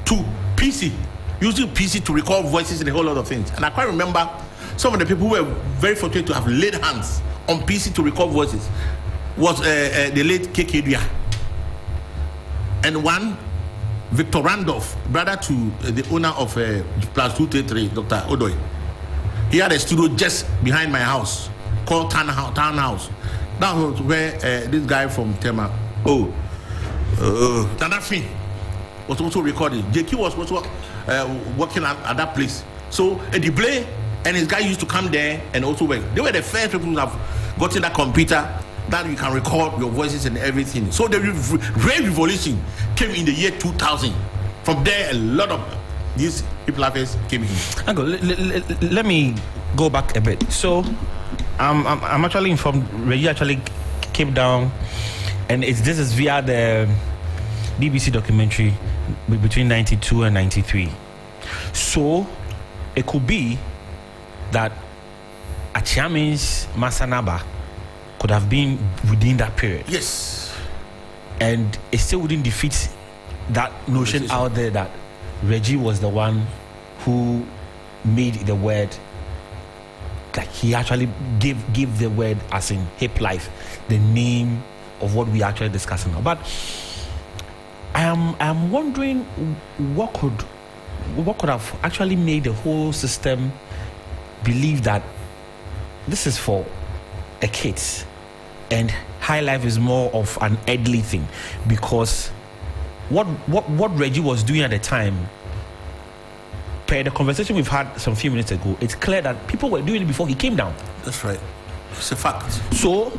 to PC. Using PC to record voices and a whole lot of things. And I quite remember some of the people who were very fortunate to have laid hands on PC to record voices was the late KK Dua. And one, Victor Randolph, brother to the owner of Plus 233, Dr. Odoy. He had a studio just behind my house called Townhouse. That was where this guy from Tema, Tanafin, was also recording. JQ was also working at that place. So Eddie Blay and his guy used to come there and also work. They were the first people who have gotten that computer that you can record your voices and everything. So the Ray Revolution came in the year 2000. From there, a lot of these people came in. Uncle, let me go back a bit. So I'm actually informed Reggie actually came down, and this is via the BBC documentary between 92 and 93. So it could be that Achiame's Masanaba could have been within that period. Yes. And it still wouldn't defeat that notion out there that Reggie was the one who made the word, like he actually gave the word as in hip life, the name of what we actually discussing now. But I'm wondering what could have actually made the whole system believe that this is for the kids and high life is more of an elderly thing, because what Reggie was doing at the time, per the conversation we've had some few minutes ago, it's clear that people were doing it before he came down. That's right. It's a fact. So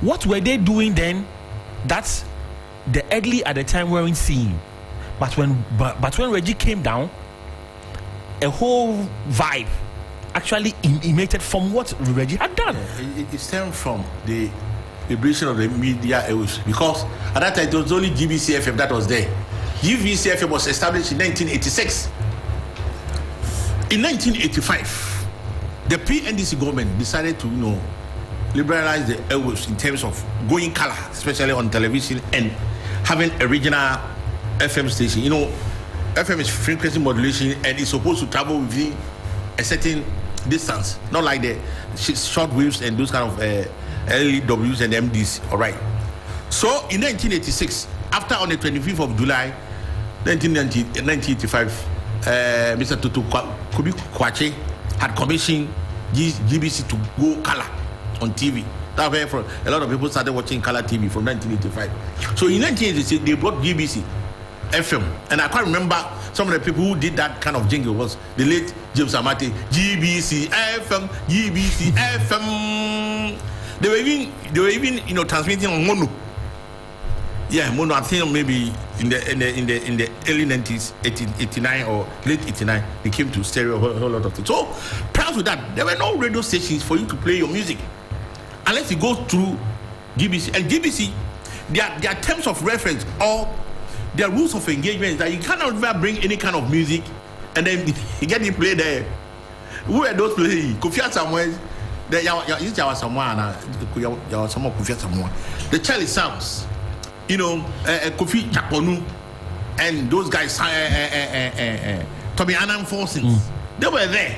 what were they doing then? That's the elderly at the time weren't seeing. But when Reggie came down, a whole vibe actually emitted from what Reggie had done. Yeah, it stemmed from the liberation of the media airwaves, because at that time it was only GBC FM that was there. GBC FM was established in 1986. In 1985, the pre-NDC government decided to, liberalize the airwaves in terms of going color, especially on television, and having a regional FM station. FM is frequency modulation and it's supposed to travel within a certain distance, not like the short waves and those kind of LEWs and MDs. All right. So in 1986, after on the 25th of July, 1985, Mr. Tutu Kubi Kwache had commissioned GBC to go color on TV. That's where a lot of people started watching color TV from 1985. So in 1986, they brought GBC FM, and I can't remember some of the people who did that kind of jingle was the late James Amate. GBC FM, GBC FM. They were even transmitting on mono. Yeah, mono. I think maybe in the early 90s, 89 or late 89, they came to stereo, a whole lot of things. So prior to that, there were no radio stations for you to play your music unless you go through GBC. And GBC, their terms of reference or their rules of engagement is that you cannot ever bring any kind of music and then you get it played there. Who are those playing? Kofi somewhere. The Charlie Sounds, Kofi Chaponu, and those guys, Tommy Annan Forces, they were there.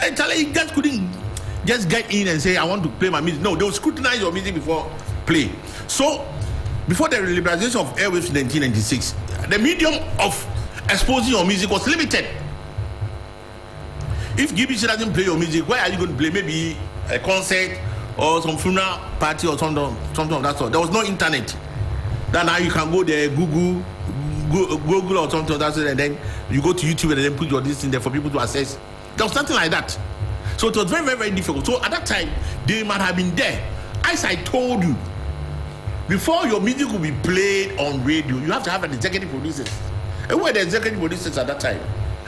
And Charlie, you guys couldn't just get in and say, I want to play my music. No, they will scrutinize your music before play. So, before the liberalization of airwaves in 1996, the medium of exposing your music was limited. If GBC doesn't play your music, where are you going to play? Maybe a concert or some funeral party or something of that sort. There was no internet. Then now you can go there, Google or something of that sort, and then you go to YouTube and then put your list in there for people to access. There was nothing like that. So it was very, very, very difficult. So at that time, they might have been there. As I told you, before your music will be played on radio, you have to have an executive producer. And who were the executive producers at that time?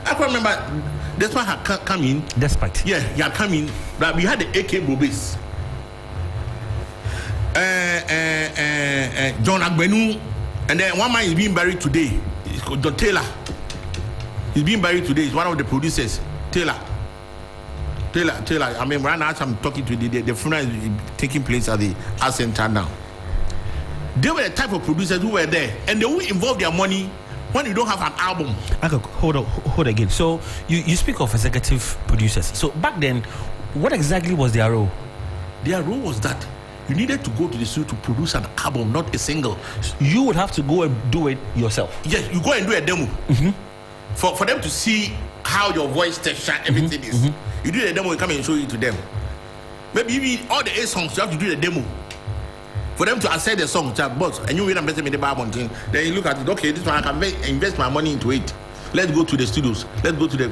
I can remember Despite had come in. Despite. Yeah, he had come in. But we had the AK Bobis. John Agbenu. And then one man is being buried today. It's called John Taylor. He's being buried today. He's one of the producers. Taylor. I mean, right now I'm talking to the funeral is taking place at the Art Center now. They were the type of producers who were there, and they will involve their money when you don't have an album. Okay, hold again. So you speak of executive producers. So back then, what exactly was their role? Their role was that you needed to go to the studio to produce an album, not a single. You would have to go and do it yourself. Yes, you go and do a demo. Mm-hmm. For them to see how your voice texture, everything is. Mm-hmm. You do the demo and come and show it to them. Maybe even all the 8 songs, you have to do the demo. For them to accept the song, boss, and you will invest in the bar thing. Then you look at it, okay, this one I can invest my money into it. Let's go to the studios. Let's go to the.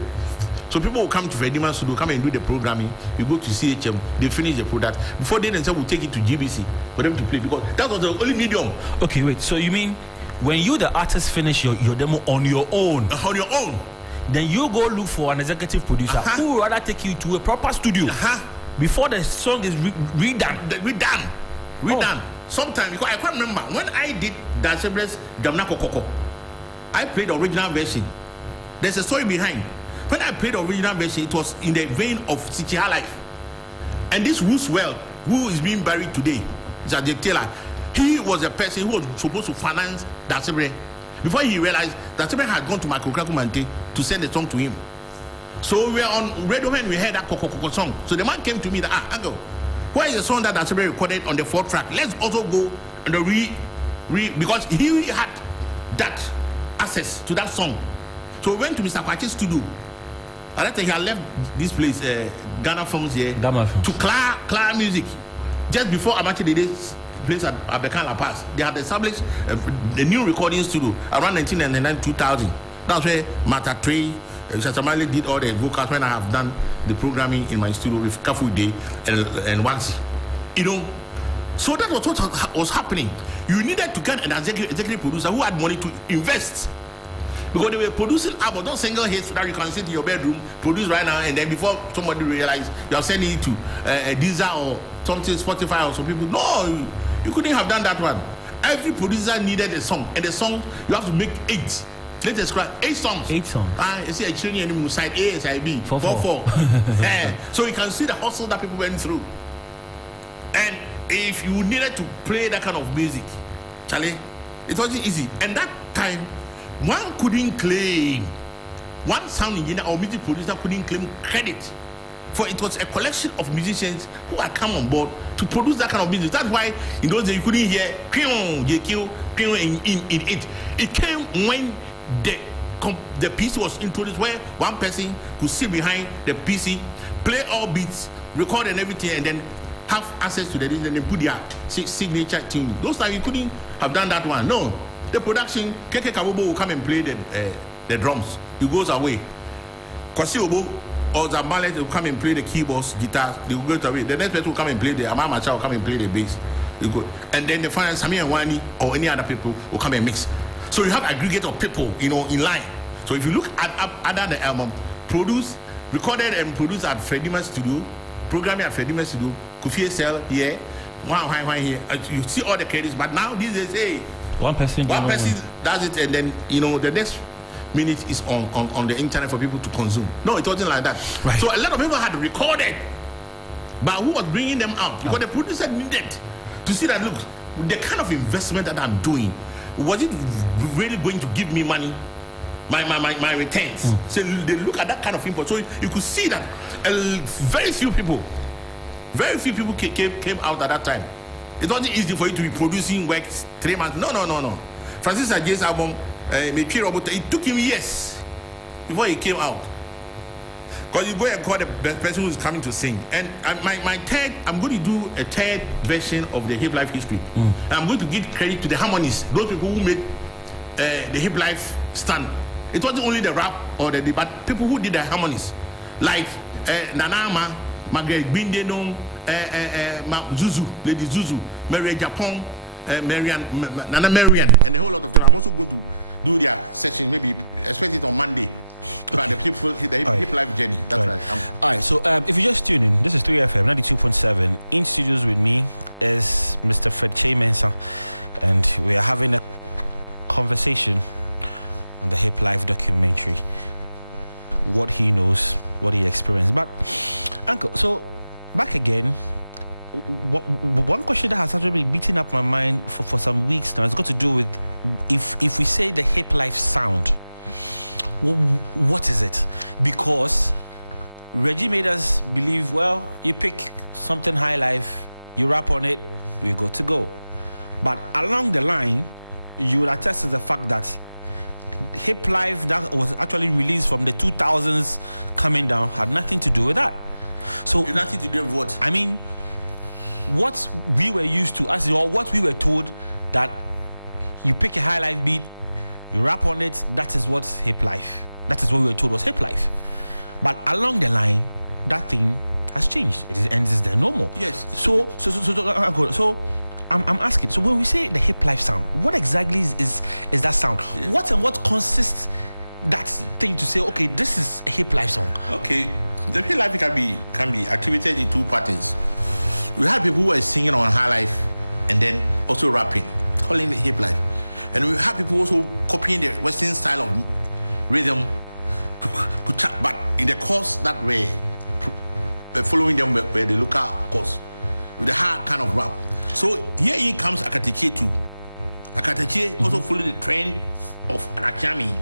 So people will come to Freddyman Studio, come and do the programming. You go to CHM, they finish the product. Before they themselves will take it to GBC for them to play because that was the only medium. Okay, wait. So you mean when you the artist finish your demo on your own? On your own. Then you go look for an executive producer who will rather take you to a proper studio before the song is redone. Redone. Sometimes, because I can't remember when I did that Showbiz Jamna Kokoko, I played the original version. There's a story behind. When I played the original version, it was in the vein of Sichiha Life. And this Roosevelt, who is being buried today, Zadek Taylor, he was a person who was supposed to finance Dasebre. Before he realized Dasebre had gone to Michael Krakumante to send the song to him. So we were on radio when we heard that Kokoko song. So the man came to me that, Uncle, where is the song that Dasebre recorded on the 4th track? Let's also go and because he had that access to that song. So we went to Mr. Kwachi's studio. I think he had left this place, Ghana Films here, to Clara Music. Just before Amachi did this place at Abekan La Paz, they had established the new recording studio around 1999-2000. That's where Mata Trey, Shatamale did all the vocals when I have done the programming in my studio with Kafu Day and Wansi. You know, so that was what was happening. You needed to get an executive producer who had money to invest. Because they were producing albums, not single hits that you can sit in your bedroom, produce right now, and then before somebody realize you are sending it to a Deezer or something, Spotify or some people. No, you couldn't have done that one. Every producer needed a song, and the song you have to make 8. Let's scratch 8 songs. 8 songs. You see a training anymore, side A, side B, 4. So you can see the hustle that people went through. And if you needed to play that kind of music, Charlie, it wasn't easy. And that time, one couldn't claim, one sound engineer or music producer couldn't claim credit, for it was a collection of musicians who had come on board to produce that kind of music. That's why in those days you couldn't hear JQ in it. It came when the PC was introduced, where one person could sit behind the PC, play all beats, record and everything, and then have access to the and then put their signature tune. Those times you couldn't have done that one. No. The production, Keke Kabobo will come and play the drums. He goes away. Kwasi Obo or Zamalet will come and play the keyboards, guitars. They will go away. The next person will come and play the Amamacha will come and play the bass. And then the final Sami and Wani or any other people will come and mix. So you have aggregate of people, in line. So if you look at the album, recorded and produced at Freddyman Studio, programming at Freddyman Studio, Kofi Cell here, one here. You see all the credits, but now these days, hey. One person does it, and then the next minute is on the internet for people to consume. No, it wasn't like that. Right. So a lot of people had recorded, but who was bringing them out? Because the producer needed to see that, look, the kind of investment that I'm doing, was it really going to give me money, my returns? So they look at that kind of input. So you could see that very few people came out at that time. It wasn't easy for you to be producing works 3 months. No. Francis Ajay's album, it took him years before he came out. Because you go and call the person who's coming to sing. And I'm going to do a 3rd version of the Hip Life history. And I'm going to give credit to the harmonists, those people who made the Hip Life stand. It wasn't only the rap or the but people who did the harmonies. Like Nanama, Margaret Bindenon, Zuzu, Lady Zuzu, Mary Japon, Nana Marian, and a whole lot of them. I'm also going to do their session, maybe expect it on Monday, about the people, the hip life journey. That's right. All right. So if you just tune in, this is 3FM 92.7. In studios with me is Mr. Fred Che Mensah, and we are having a conversation on the Hip Life documentary. What he knows, what he experienced. But Uncle, so back again, one question that has actually been beating up my mind for some weeks now has got to do with if we say the hip life sound, what is it? Because Reggie made us believe, well, you pick something high life, you rap on it, we go to go. But along the line, you would attest to the fact that hip life that was actually released from the 2000s coming down had nothing to do with that. So nothing to do with what? I mean, what we were used to, as or what we were told, that you pick a high life beat, you rap on it, that is what's hip life. That is what we were told was hip life. But along the line, that thing has changed. And it's the normal. Yes. So I'm asking. So when we say the hip life sound, what exactly is that sound? Yeah. What consists that thing to say? Okay, this is a hip life song. Okay, the hip life can be attributed in two patterns. We have people who are singing on high life and then also rapping, calling it hip life, and we have people also copying the Western style of rhythm, but in the course that way, following them where the local course with the hard kind of rap. So here comes Akateche too. Akateche also followed the trend of Anakiami.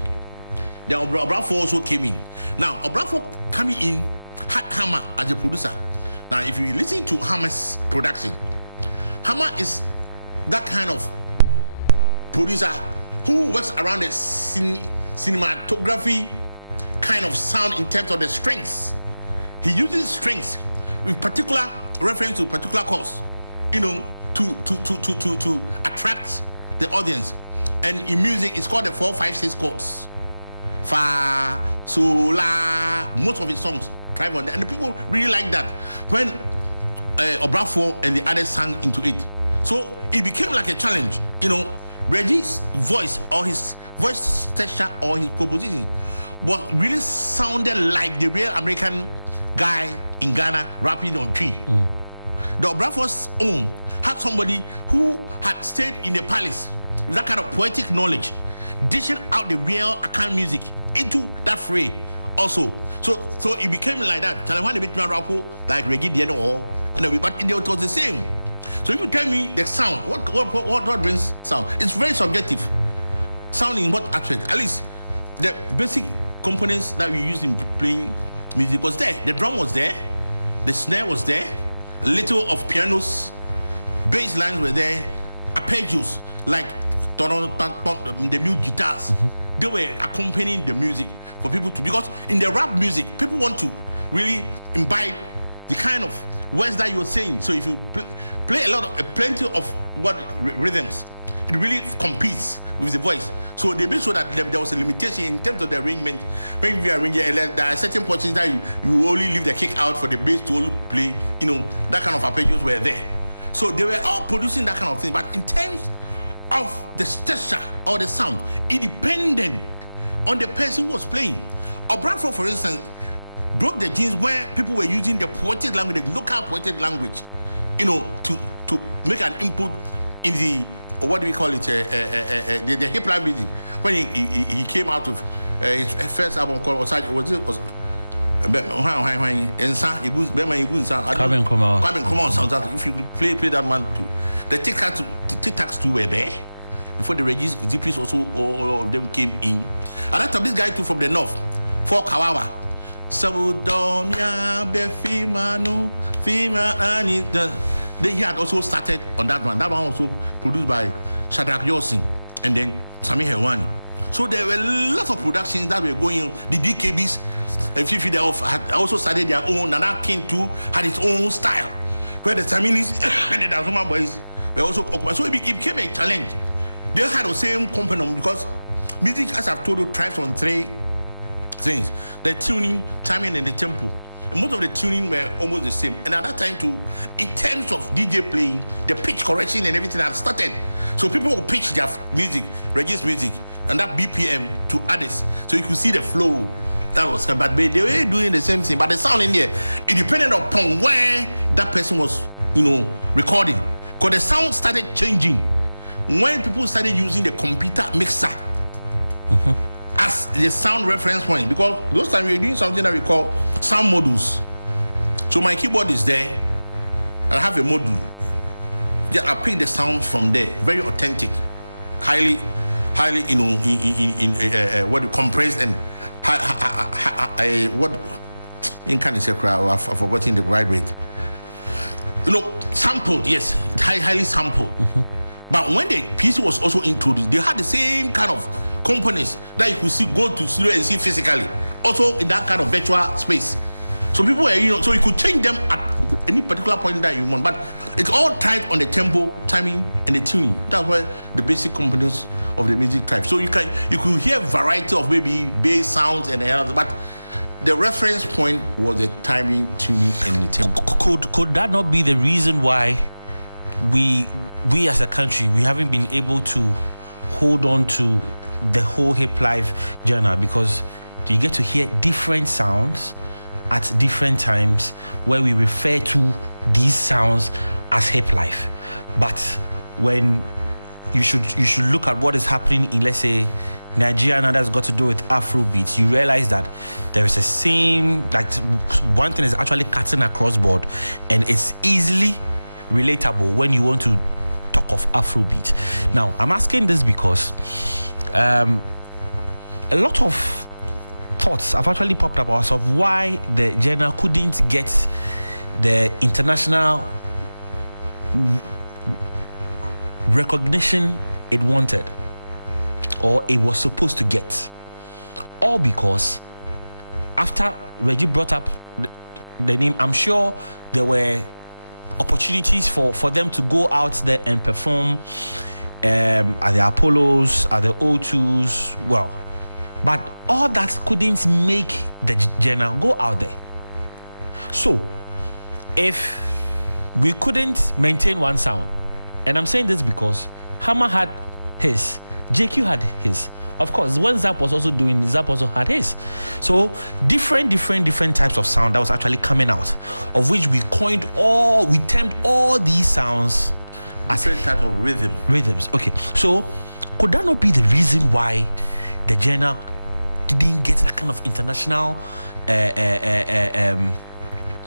Then Obrafo also came in. Now Obrafo coming in had Hammer as a producer. Now if you listen to Hammer's production, Hammer is that kind of producer who works around the cinematography kind of sound in terms of the strings. He uses strings with particular reference to particular chords, to attract the audience. And in music, it's called the 4, 5, 6 chords. Fa, so, la. Most of his songs thrive on that, and the people really like that when Obrafo and the others sang into it. So it became like a challenge. Reggie's voice or his voice texture or his composition was really sounded like the real American guy in Ghana rapping on tree. The Obrafo's own had somebody who had stayed in the palace with that kind of poetic knowledge, dishing out the real Akan music into that fray also. So it became like that. When they beat me rapo like reggae, but it was the same. So if you tell me the sound, what brings sound? It's very subjective. Sound in what aspect? At least the basic components that we use in playing music was there. The drum was there, the snare was there, a little of pianos, bass lines were there, arpeggios like the mute guitars. They were accompanying the music for people to, because in the rap music, people want to really imbibe the kind of words that you're saying. So if you play plenty of what rhythms, it really competes with the voice. So they made sure that there was a limitation in terms of the arrangement. When you arrange it, there are certain portions that you only leave the kick out for the bass to only play. That kind of arpeggios were there. So they were all producing that kind of thing. But in terms of the texture or the sound, it depended on the person who was playing. Obrafo, for instance, broke the genes where people were using the poetic language, the local poetic language, to make an input in the, what do we call it, the hip hop music. When he came out of his first album called if you play that man too. The Tic-Tacs too were there before the Regis GPs also, all of them came in. At that time, this guy too from the north, for Kawawa. He had also started on that one. That one also produced by Shadrach Yosin and then Sami Hewani. So there were lots of productions that were going on. The DKBs and Fifi, they had also started their own. Nana King too had his own style, where the Tamilis and the Dazuma boys were also occupied. So it became a challenge. They had the same component because music, as I've told you, thrives on three things: the tuning, timing, and the tempo. And most of the tuning were almost the same. And at that time too, in terms of DJ playing, the pitch correction and everything had started. So people would pitch their music, Regis music, and that BPM to others. So you could see the flow that was coming. But they were doing the same thing. But the sound in there, it depended upon where that person was, recording. Because the sound started changing when people started using the computer mixer as the sound reference point. Because those times we were doing something that we call sound modules. So my keyboard is there. I have a module. I pick the sound from there. Very authentic, highly, what you compressed and what in kind of say, I've forgotten the right word. Sampled, yes, highly sampled. But when the PC was also introduced, they had the same kind of components that you could see, go to studio and see physically, also in that kind of virtual space. So people were, so you could change them at any particular point that you want. But It's all tied on the tempo, timing, and the tuning. That's why the basic components of the music type. So you could hear a variety of maybe bass sounds and the others, but the reference point was the timing, tuning, and the tempo. Could that not be the reason why we as a country, we haven't been able to hold on to the whole hip life genre? Because you get to hear different sounds at different times where we refer to these sounds as hip life. But when you should look at what is happening in, let's say, Nigeria, now that's got to do with Afrobeats, you realize that there is a same, like, one thing is actually cutting across board, and it's easily relatable when you want to talk of Afrobeat. Now, I'm asking this because a lot of thoughts have actually popped up as of why the genre couldn't get the international recognition it wanted or it was supposed to get. All because after Reggie brought up the name, I'm sure there were opportunities for them to go out there and perform at the Apollos, at the O2s, well, but all that couldn't make the genre go out there. So if we couldn't maintain one sound, and I'm saying this because Hammer had his, JQ had his, of course, when Zap was also doing, Zap also had his. So different types of sound that was actually coming out, of which we termed all these sounds as different types of rhythms. Okay, so could that not be the reason why the genre didn't get that kind of international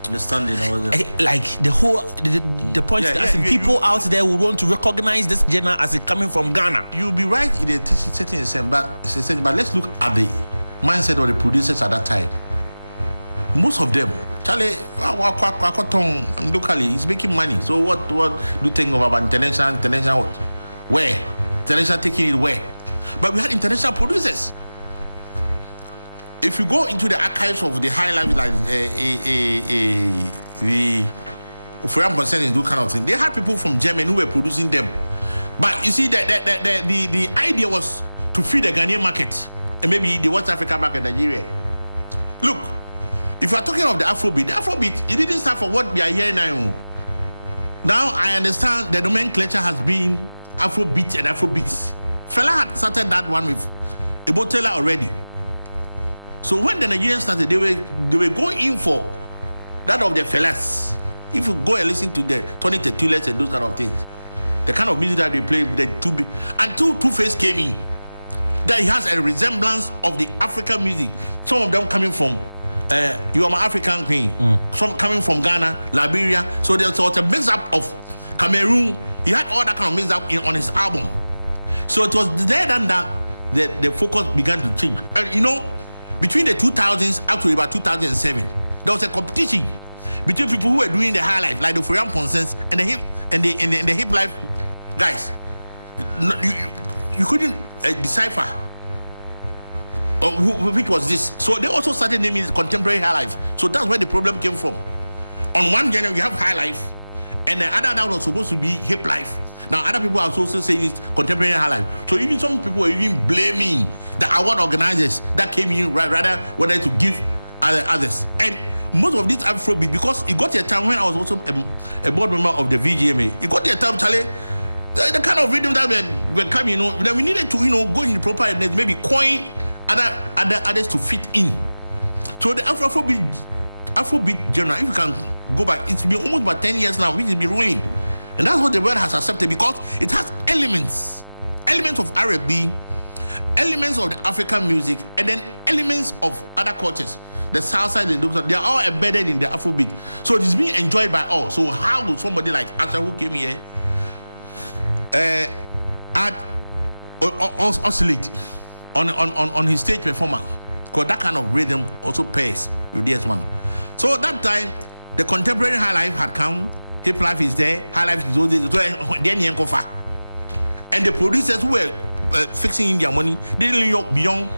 understanding, or like the whole the point is that people out there would want to recognize this genre as it coming from Ghana? You'll be right in a certain extent, but let's look at the mindset of the producers at that time. Most of them, Charlie, locally, he's making money. So what do you think about international what? Where? International taking it where? But we had international producers. If you go into the archives of the high life, like the for example, do kind of thing, they had people from Germany who were producing them. But you see, the idea was to feed the Ghanaian market and maybe the West African market, Nigeria. Look, if you are talking of the Afrobeat, it didn't start for what we are hearing now. Now I understand the nomenclature has been Afrobeat and Afrobeats. Fela had started that one with Ebo Taylor already. So when the Nigerians started, they were going in for that of the Felas. If you go and listen to the Tony Tetules and those kind of things, the kind of music that they play, until Two-Face came in, that he has a resemblance of the African music. Some of them coming from You Are My African Queen, some coming from Ghana, Liberia. So there's sort of mix up of Cameroon. He had all that kind of mix up on his album. So it was there and that the focus began to change. Between the 2000s up to about 2007, there was a competition between people who were doing the high life, like the Furian Ponsens and the hip life guys. You couldn't decipher which was this. So they also started naming it contemporary high life. So that's where the problem came from. On one genre we have high life, and the other that was supposed to be hip life. Now other people are also saying it's contemporary high life. So even some people were even blaming the award organizers that came in rather whether to give others. And most of these Afrobeat, because it got a time when I was also a board member of the VGMA, it got a time, Charlie, the kind of rhythm that were coming, that we needed to, go in the proper evidence, maybe coin others to fit in. So the Afrobeat genre, if you can go back, it's been almost about 10 years now, which has been ruling. And that's what the world has accepted, because it has elements of R&B, elements of the African music, and then elements of other cultures. The Salsa and the Doxa, they are all embedded in the Afrobeat. So it is being enjoyed by all. So how would somebody like Asha, who came here, oscillate on his stage performance? Because that kind of rhythm also pairs with this one. So at that time, the contemporary high life had come. Hip life is there. High life is those days. And the producers who were fixing in their money. They didn't look beyond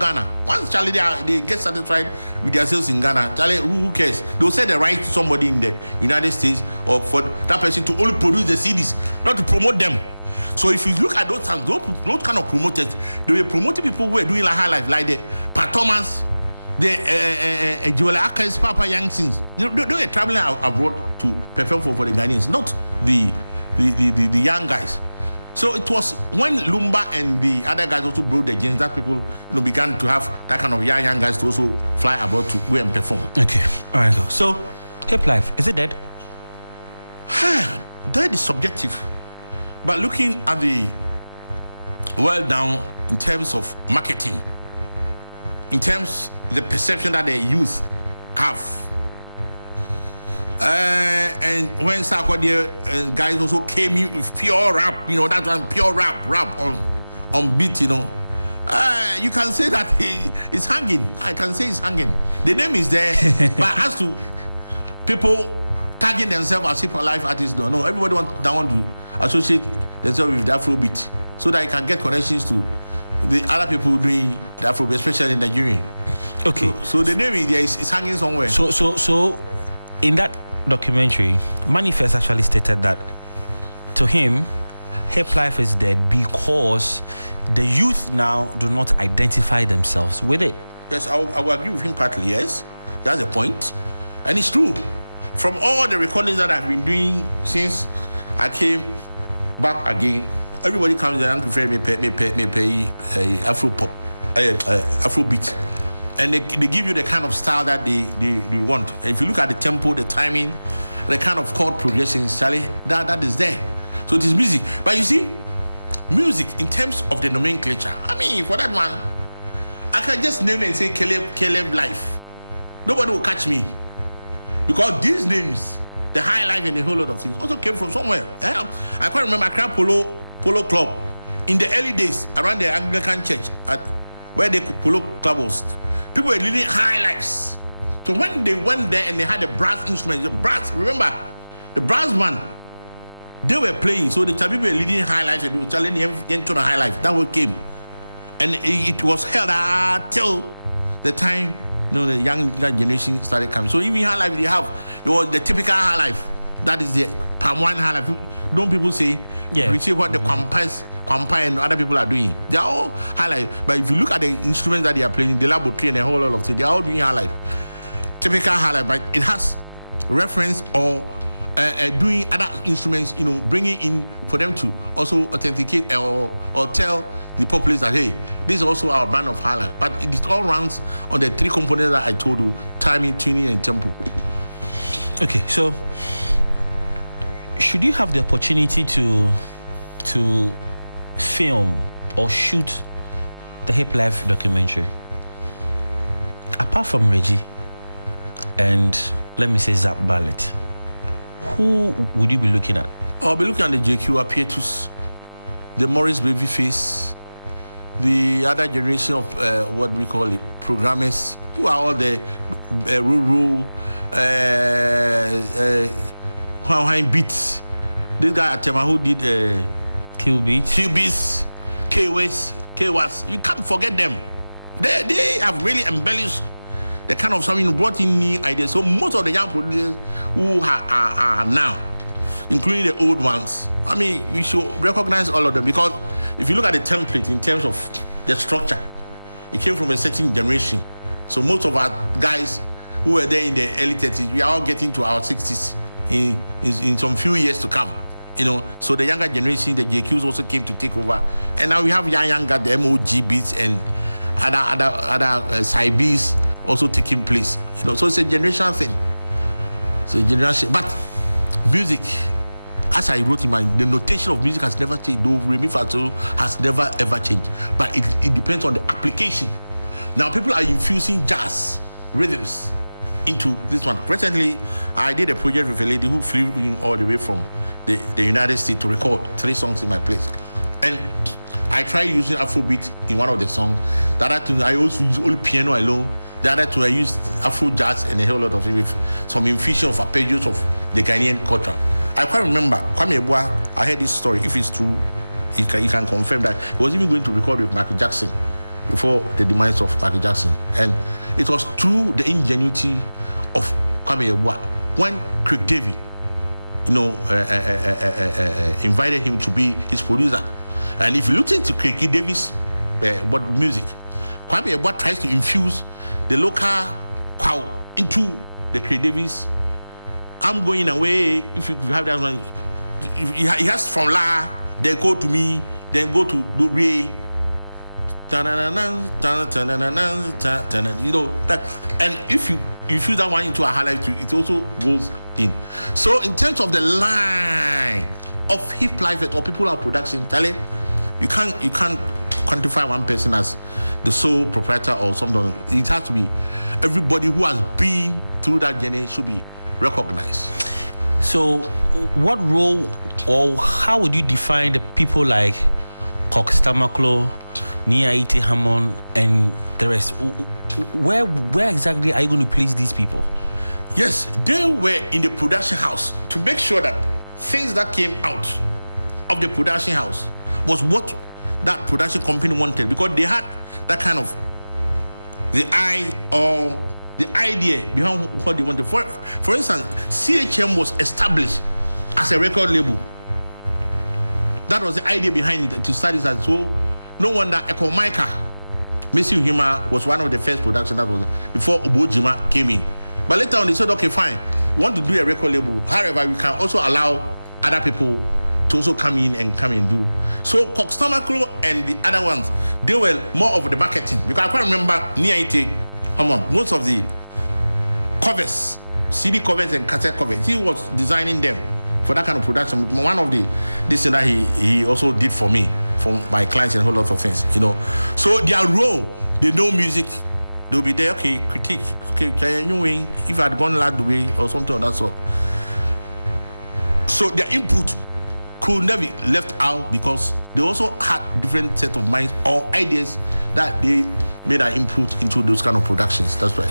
Ghana. Once Charlie they get satisfied with their sales in Ghana, Charlie, who cares? They'll say the right to somebody in the United States or for that person to only produce the CDs, not to promote them. So if you look at those kind of promoters, they were promoting people who were doing like high life, like the Pat Thomas, the Joel Akai's Papa Young Sins. They were traveling abroad to perform for the Ghanaians, not the young guys. So it was when Lumba and the other guys also broke the genes that people began to have that kind of young guys to also fly abroad to go and perform. Okay, all right. So Hip Life, is it dead? Dead is subjective, but looking at the world now in terms of marketing, in terms the perception that the youth have. And when Sarkodie guys also came in with pure rap, that one pure rap on beat, you can say that it's hanging. I can say it's hanging. The name is there, but as to people tagging themselves as hip life artists, no, everybody want to associate themselves with the Afrobeat so that you can get connections to the other people doing the Afrobeat, especially in Nigeria. Okay. So the name is there, it's hanging somewhere. So in that documentary, Manifest actually stated that to him, Hip Life is dead because the youth now do not identify themselves with it. Yes, I will agree with him partly, yes. That's a point. And it's true. From all the recordings that I've been doing since I came back again, everybody comes and prefer me pay Afro pop, Afro beat. And they give you the kind of style that they want. And if you look at the tempo, the timing, the kind of chord progressions, Charlie, that is there. So it is music. But you see, music in terms of the nomenclature, I mean, for that one, I can just name it and say Caleb Life. Nobody will catch me. Because these names, the High Life and a whole lot of things, also came from somewhere. I can't remember Accra Polo Club in the early days around the Anglican church where the Polo Club was. People were leading high lives. So when they went there and they had the brass instruments, remember, the brass band, they were playing. So the people were leading high lives and they were telling them into the high life. That what came. And it was held till the time the young generation started coming. So even high life, it was the typical high life. That is the palm wine high life. Don't people say, you see what the Kwampa and other people are doing. They are all highlight. But if you look at the instruments that they are playing, the laboratory and a whole lot of things, they are all doing highlight. Typical highlight, but it has reference or doing other instruments, bringing in for them to also authenticate or tell the populace that, hey, this is also our brand of highlight. But it all runs on the three components that I told you: timing, tuning, and tempo. Okay, so should you have the opportunity to film or shoot the Hip Life documentary, apart from Reggie and let me say Zap Ballet, who would you be looking at? I'll be looking at the JQ Apietus, the Morris Babyface, the other generation of what we call it, programmers, who are all the rural beats. This guy at Tema who did Showbiz, K-Was, you can't forget them. They have really embellished the kind of something, brought in new ideas. So most of the young producers who are now, including the old ones, I mean, we should recognize all of them, because if you look at the template in terms of the structure, it came from a certain generation. So most of our guys who were there in the early 30s, we are all getting to our 60s in some few years to come. So the younger generation, the JQs also came to take over, and now we have younger, the MOG beats and other side beats also taking place. So it's a generational thing. So generation, but music, as I wrote in the notation of music has never changed. Do re mi fa so has never ever changed. But it depends on the application. Now people are infusing jazz rhythms into this one. Recently, I did a project with a lady who flew in all the way from the United States to record 3 songs in my place. And I tried using Afrobeat in one of the songs. The other two, I also use only piano alone. The other two, I used Afro jazz and a whole lot of things with some infusion of arpeggios of the Ghanaian culture. I quite remember, Kwame Boa, I heard this story, if it's true, he can confirm that he was even going to record with Michael Jackson before the demise of Michael Jackson. And it was through the ingenuity of Kwame Yeboah when Craig David, invited him to be his producer. And if you look into Craig David's music, Kwame Yeboah tries to infuse the local crowd into the Craig David's I'm going away. If you have that one, he has from La, then go to me, then go to do Ray. And if you use that one into a highlight, it also goes in. So in terms of the line of hip life or popular production, Tale, you can't quantify one person as the sole proprietor or something. It has to be everybody who has been through that journey should be recognized. So what role or how would you define the people like Cox Tamaklo, Nia Ite Hammond, and the rest? Where exactly are you going to place these people? Yes, they were in the production house to make sure that things that came out of the production house was what that production company wanted, because they had that kind of the eye or the idea behind what they wanted. For instance, CHM was established as a record label. That was the idea behind it, to study that. So no wonder Echo Micah, Messi Uhima was one of the first production that was before Obojima came in. But later on they said, okay, fine, we want to do a record label. However, we can also allow other people to also come in and do. So Cox Tamaklo and the other ones, they were more of the marketing. Because I can't remember Nia Ite Hammond, most of the covers, CD covers and cassette covers, he was designing them for that kind of production. One of the this that he also did for me, for my clients, and a whole lot of things, So their role, they know music, they'll be there, okay, critique, okay, if I had gone that way or something of that sort. So their input could never be left out, because they also had different set of minds or ideas that they made an input into those kind of productions. That's right.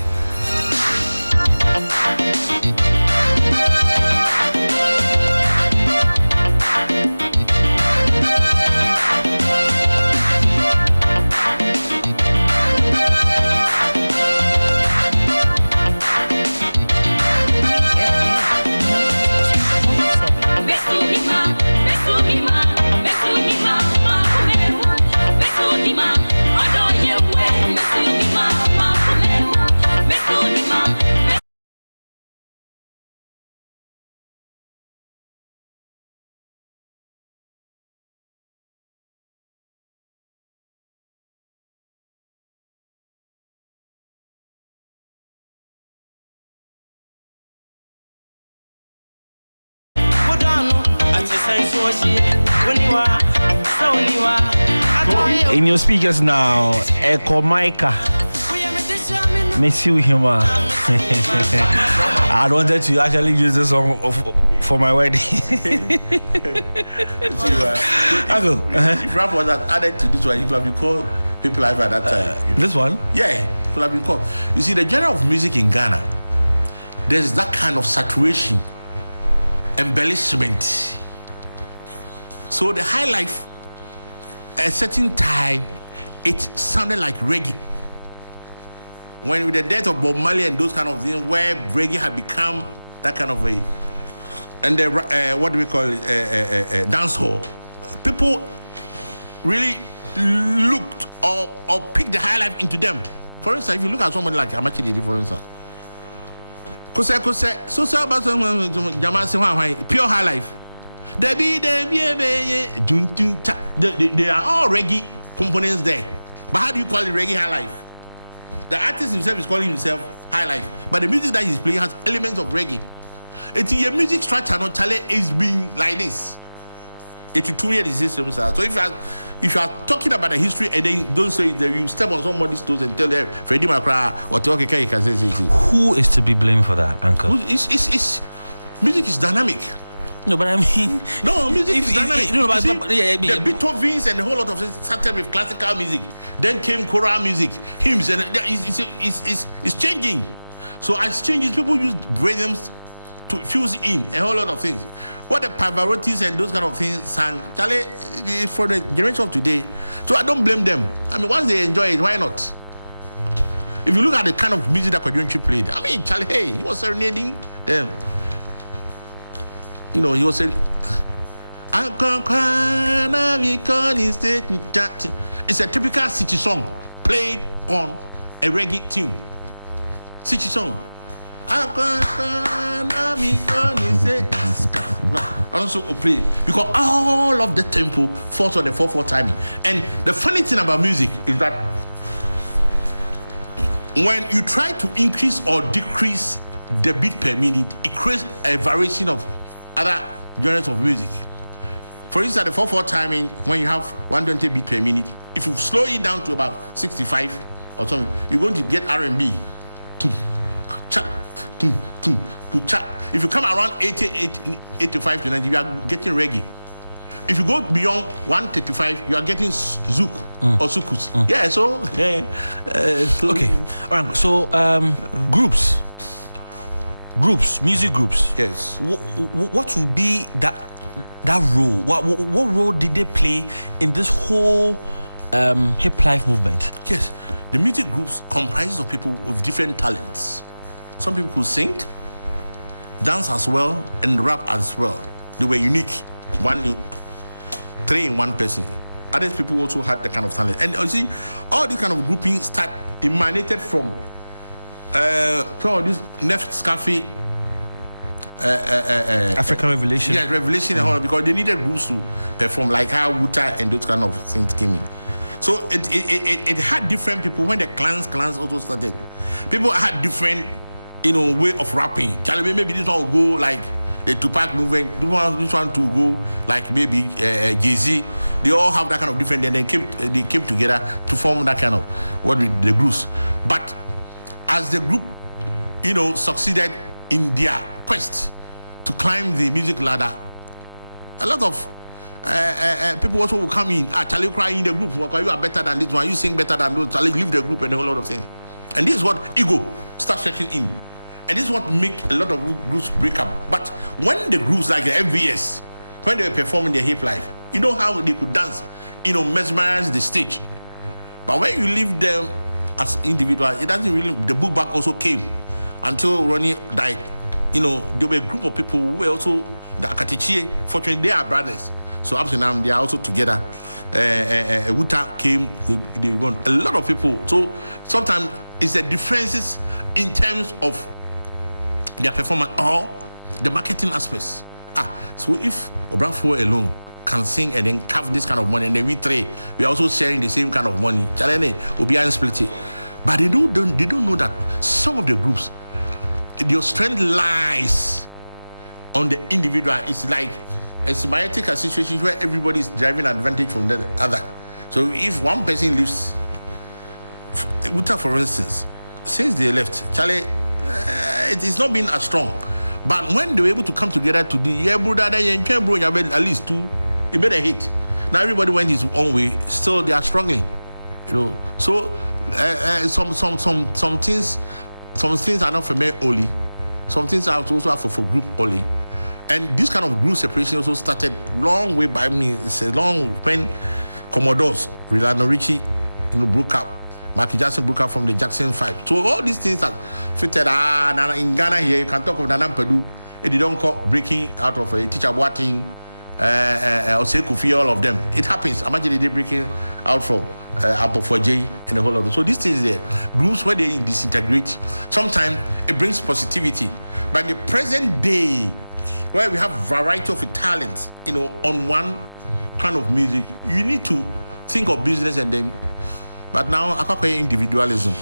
In your speakers now, Echo Micah, Messi Uhima. I wanted to actually use this song for my wedding. If rap was added to this one, it would have been called People Life at that time. This one? Yeah, it would have been called. You see, the genre of music in Ghana, there's that kind of saturation, embellishment. So the high life, at a certain time, it sounded like reggae. When with the death of Bob Marley and those kind of things, where reggae had become that kind of a, and the what do we call it, dance hall, people really looked or picked the high life into them. For instance, if you look at someone like Amachi Dede, for instance, pure high life. They are all reggae components there. But how do you call it reggae high life? The artist himself is calling himself high life, but the music that he's playing has elements of reggae. It's your music structure, not Chale, is being like this. 82 years system. So if you are talking about the history and then don't say that you step on somebody's toes and tell them Freddie Macra or talk, okay, you can say. Who is to be blamed for that, Uncle? It's music is dynamic. No, but I mean, no, music is dynamic. The Beethovens and a whole lot of things started with classical music. Then came choral music, hymns, and it's changing. So as changes, people use rhythms to fuse in a whole lot of things. what the Pavarottis and those kind of things sang, Charlie, for the generation of today. So I don't blame them. I mean, once they enjoy it, why not? If you look at the kind of music that Kwadwonchi played, I mean, Charlie, hey, he was serenading them. You know, he was saying, it's a typical city song played on a reggae tune. City song. Also play because all of the tempo falls on the 4/4 timing. And the funny thing about music is that when you try to increase or decrease the beat per minute, it creates a variation of other genres of music. For instance, the 4/4 timing, when you have 120 beat per minute, if you slow it down to about 65 or something, you're going to get R&B. If you come around 85 to 90, you are getting reggae. If you go beyond 135, you are getting zouk or sukus. Yeah, so okay. All right. So groups, music groups. Yes. What will be that role? What role did they play in this whole hip life movement? Yes, the music groups comprises of people with different talents. Some people could sing, dance as well, and rap as well. They were unique. Three in one person. Other people also had the kind of talent. And you see, all these kind of grouping emanated from some of this Neft Scaffy African Revelation. Yeah, Revelation and all, because they needed groups to perform, like how Wuta and those kind of things came in. So it had different people. When the clans also started, people had different, way of rapping. Charlie, maybe this one will go like the Tupac movement. This one to go like maybe Jay-Z. They all have that kind of different. And they came together to form that kind of the groups. But as the group, succeeded in their quest to climb the music ladder, a lot of people also will come in. Charlie, cry in the group. You are better than this one. You sing better than those. Charlie, leave the group and a whole lot of things. And this is what ego starts setting in. And this is what make a lot of groups break up. But when the groups like the FBS, when they were performing their hip life, you know how they could dance, mesmerize the stage. But when you leave them as individuals, it doesn't really. The book back also came until Ronnie died. There were a group of people who were also the Akatichie. Fortunately, they are brothers. So up to now, they are also together. Wuta came, they gone. A lot of people. So sometimes it's the differences in terms of their performance or the marketing aspects. So if Obrafo alone can sing and then have this kind of money, and then we are also sharing the same kind of money. Chalene will be split it. But they don't know that some of the groups, their strength lies on the individual. It's like a symbiotic situation where everybody is driving advantage from the other. So if one person leaves, Uta, for instance, since they left, Charlie, it is not been as strong. But when they were able to come together to do, at least two, it made a hit. Now everybody went his own way. Still, they are struggling. So some things are not for men only. Some things are also for group only. And this kind of group separation also started long way by me. It's a long when Commodores, Rilano Richie, broke up. Michael Jackson broke up from the Jackson 5. So all these things are fitted. In Ghana here, you can talk of Nana Pedu. They don't call breaking out of a teacher Boating, or say Kofi, all of them. It happens. Imagine they breaking out from Apple for J and the whole of it. So these things there, groups where they disintegrate, sometimes it brings positivity. But the present day, where we have variety of talents, on one kind of music, you need to think of business and then. But now, I can't pay individualism.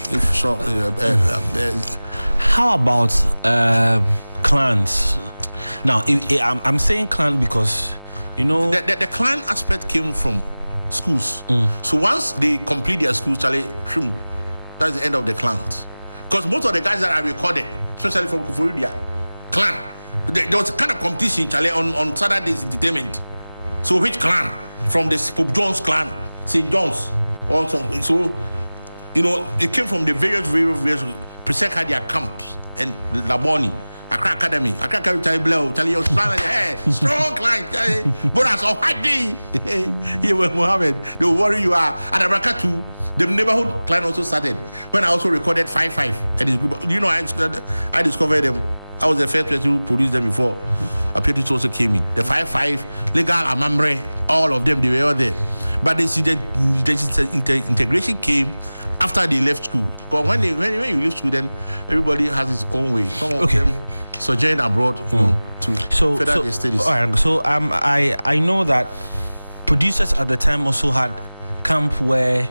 How about clans? Now, I'm saying clan because, the clan aspect came from schools. So once they complete their schools, Charlie, that's the end of the clans. Because most of the guys that are recorded, especially from Kufuria, clan, there was a kind of competition, Charlie, on Saturday's entertainment. So which clan? From the Pope John's clan, St. John's. Also, so it came from the various Presec had their camps and Laboni. Accra Academy. Accra Charlie Blow. Charlie, you're strong. Strong client. But as of Hadi, here with Mohammed, the worry you are at Abrakatu. The neighborhood client also started when I also recorded 5-5 at this group. You know, I discovered them. I was the first person who produced them before Appetit also came in. The 5-5, Legal, Amambre, all of them, they were all there. But the integration came after they left school. Because when you leave school, then everybody has his own way. Some of them sojourn abroad to further their studies. So I know that producers at the time also had camp where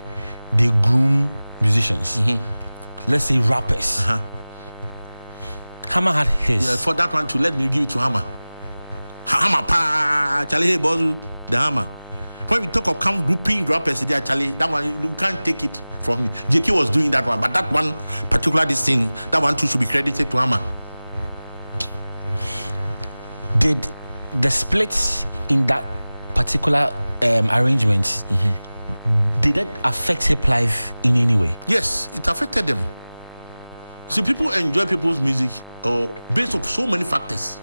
they groom musicians. Let's say rappers. Hammer had his. Yeah, for that one too, let me give it to Hammer. Hammer pa Charlie Bozu, the Hammer. When we talk of camp grouping rappers, Charlie, that one you can't take it from me. JK was doing that one, but that one particular this thing, that one too should be credited to Hammer. Did the splits in that particular arrangement did that affect hip life in any way? Yes, it affected them. So people enjoy people's music based on so many factors.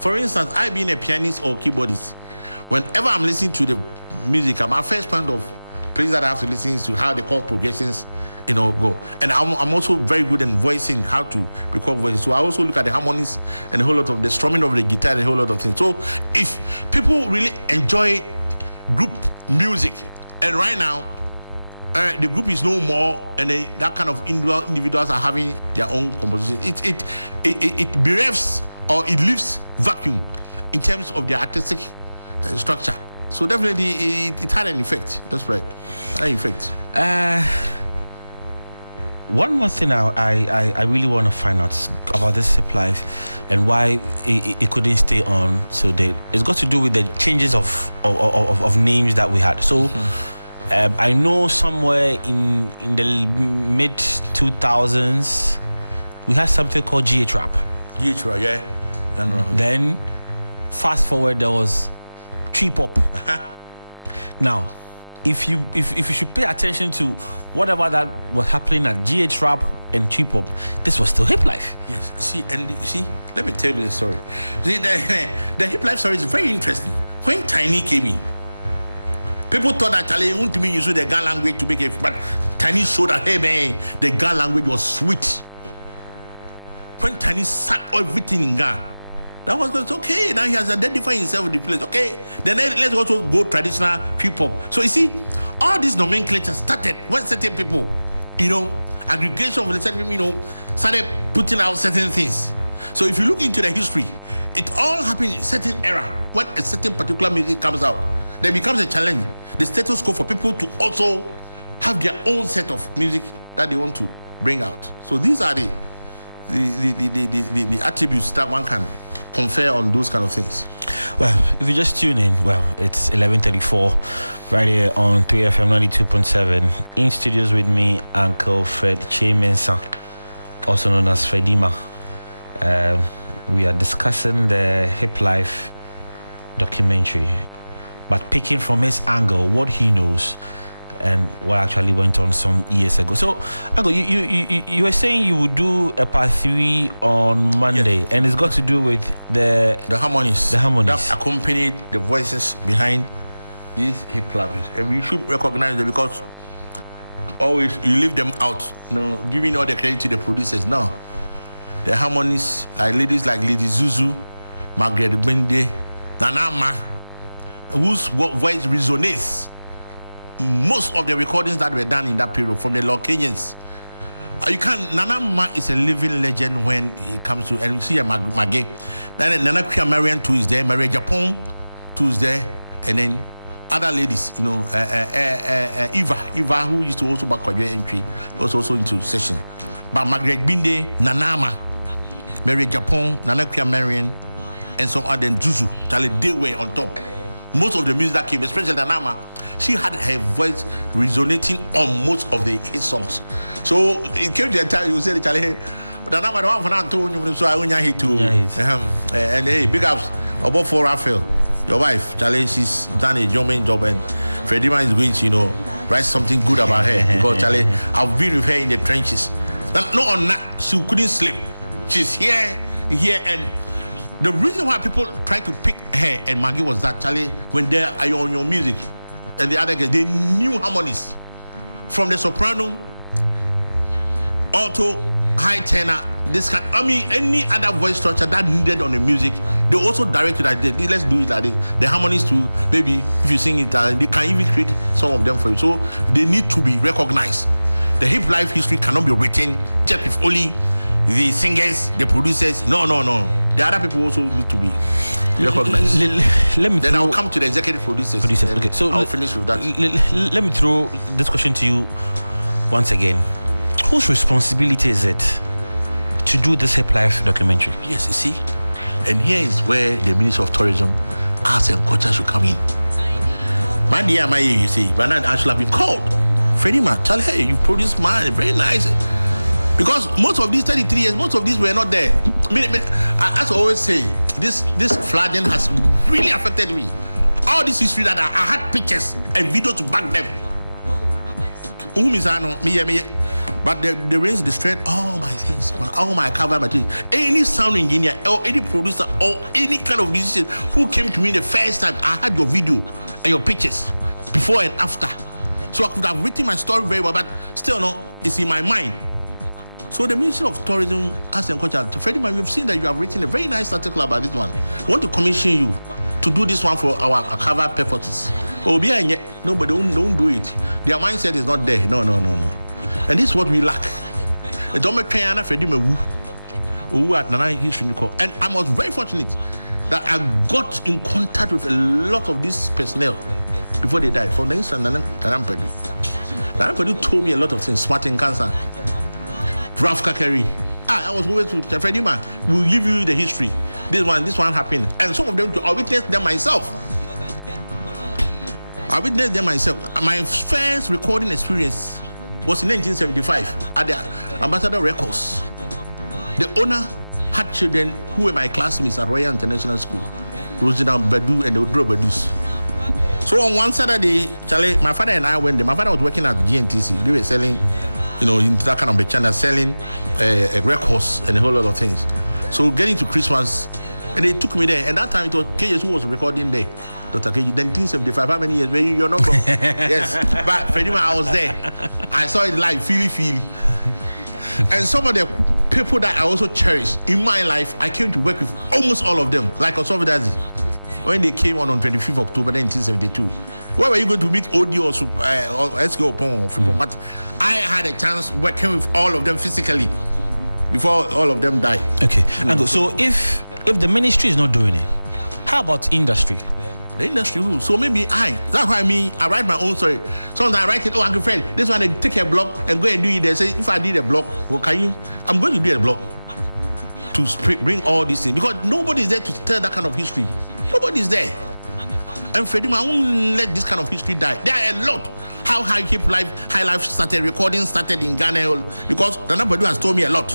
For instance, I being a pianist or keyboardist, whenever I'm listening to the music, my first point of place that I have to listen to how the chord progressions, go. And I'm also very good in voicing, how to record voices. So I also look at the harmonies and a whole lot of the strumming of the guitar and a whole lot of things. So if people really enjoy group music, and right now, the group is no more, and that kind of individuals are having their own composition. It bereft or it leaves vacuum in terms of their artistic structure. So definitely, it had an effect. That's right, an effect. One more thing I really want to find out about this hip life and why it couldn't stay on so it's got to do with the changes of names that we had. So. I know somewhere in the mid 2000s we had something called GH Rap. GH Rap, yeah. Then fast forward, there was Trip Hop. Now, if you should pay attention to whatever that was happening at GH Rap and Trip Hop, this was still hip life. Yes. See, let me tell you the story. See, the hip life story is very interesting. When Tiny came in, people thought that Charlie wouldn't mean use the Ga language to make it, but Tiny showed that, hey man, the Ga language was sweet. When Tiny sang everything in Ga, that was okay. Now he has identified himself with the place. Okay, then let's also go traditional hip hop. So you see, all this nomenclature started when certain people, aggregation of certain people, started putting out certain things. So if you look into the history, it all happened in a certain era when a certain particular music comes out. There becomes a challenge, the status quo for people to also have their own set of music that they want to bring out. So these are the attributes that one can confer on those kind of things. Well, if you just tune in, it's 11:34 right here on 3FM 92.7. In studios with me, Uncle Fred Chemensa, also known as Fredima. We are discussing the Hip Life documentary, but picking from his angle what he knows and what actually went on some years ago. So, Uncle, you were saying you would do a part 3 on Monday, yes. And it's got to do with the harmonies. The harmonies that accompanied the voices behind these hip clappers, and we should recognize them because always you leave them out, giving all the credit to the producers. No, the harmonies, like ladies like Lady Zuzu, Margaret Bende, Nanama, whose voice resonates. Most of the recordings that were done in that period from the Kenyans, Nanama is a living legend when it comes to, and you see a Mage, then Nana Kuya Marian too is there, Maria Japan too is there, and then other ladies, Eva, who used to also back on your entry, was also into session. But Margaret Binde, Nanama, Maria Japan, Nana Kuya Marian, and some other Zuzu, they were on top. Most of the music that came, especially Nanama, she had her voice resonating on most of the hit songs. So it came to a time you said, Charlie, Nanama, the one for Antonio, so I went here to, and hey, big ups about for Raphael, your wife, Charlie, she's done a yeoman job, and Fredima is going to, write something good about her because Charlie, I've been with her in the trenches. Not on that, she couldn't sleep. She's here here. And the reason why people try to pick her and Maggie was that, Charlie, when they are on your music and the other guys, they knew harmonies from the soprano, alto, high tenor, this kind. I mean, any other voice structure that needed on the music, they also directed like this. Let's do it like this. The harmonies too, maybe if you sing it, they can even create some of them for you. So they need to be recognized. The hip life history cannot be written just with only the singers, the producers. No. The other people also need to be recognized. Then I'll come to the executive producers. Okay, so I'll finish with that. Let me throw this question to you once again. Whose responsibility is it to do this hip life documentary? Yes, you see, and here is where the Minister of Tourism, Arts and Culture should come in. My dear, you see, but not actually have been called. Freddie man, tell her you produced mine, very nice. Because most of these 33 years, most of these were not there. As I always say, this flooding has really affected me. All this history that I had pictures and videos to back them. Me. But the rains destroyed all my things, all my cover material. Any sound engineer or any producer or any kind of musician who came to me the first time, I had your video and your pictures before and after. So I could have written my story very well, but still no, it's in my mind. So the Ministry of Tourism, Arts and Culture, Freddie man, we've seen that you have written a very nice article about this one. We want to commission you to do this one for our cover purposes. Oh, no, but don't do it. Their mindset is not there. No. And this is what we lack. And I was very fortunate that I got in contact with a lot of these personnel before they died. For instance, Nanampadu told me a lot of things. Smarting cancer, Ralph Kakeri. I was going to Freddie man. We'll give you the history. This one happened, and some of them I witnessed them myself. My first recording experience was in 1975 at the Ambassador Records. The owner had children who were my classmates at Royal International School, Rosina Badu and Odro Badus. So on one Saturday, Charlie, my father and I went there. My father was working at GNTC. They were selling, into that kind of channel, selling records and a whole lot of things. So getting to Christmas, and they took me there. And that time it was KS who was recording there. Dr. KJ, 1975, how many years? You're not wrong. Yes. But Freddie, I was there. I saw it live, feely. And some of the people that I also cherish in my life, I came to work with almost all of them, like Osovidazi. When they came on 25th October 1972. Where were you going to meet OD or SK Opon? But I had a chance working with all of them physically before all of them died. Okay. So if the ministry is not doing it, how about industry? The industry rules. So maybe that's why I write my own story. Sometimes I write it, Uncle Fred, this one, they take a blog and go and do it. They say, if I did a blog, well, I'm going to do a blog to bring all these things. Because nobody's there to tell that kind of history. Nobody's there. And Freddie, I won't let this kind of history die. There are a lot. How high life started, recording started in Ghana. Because Nana Badu has told me a lot.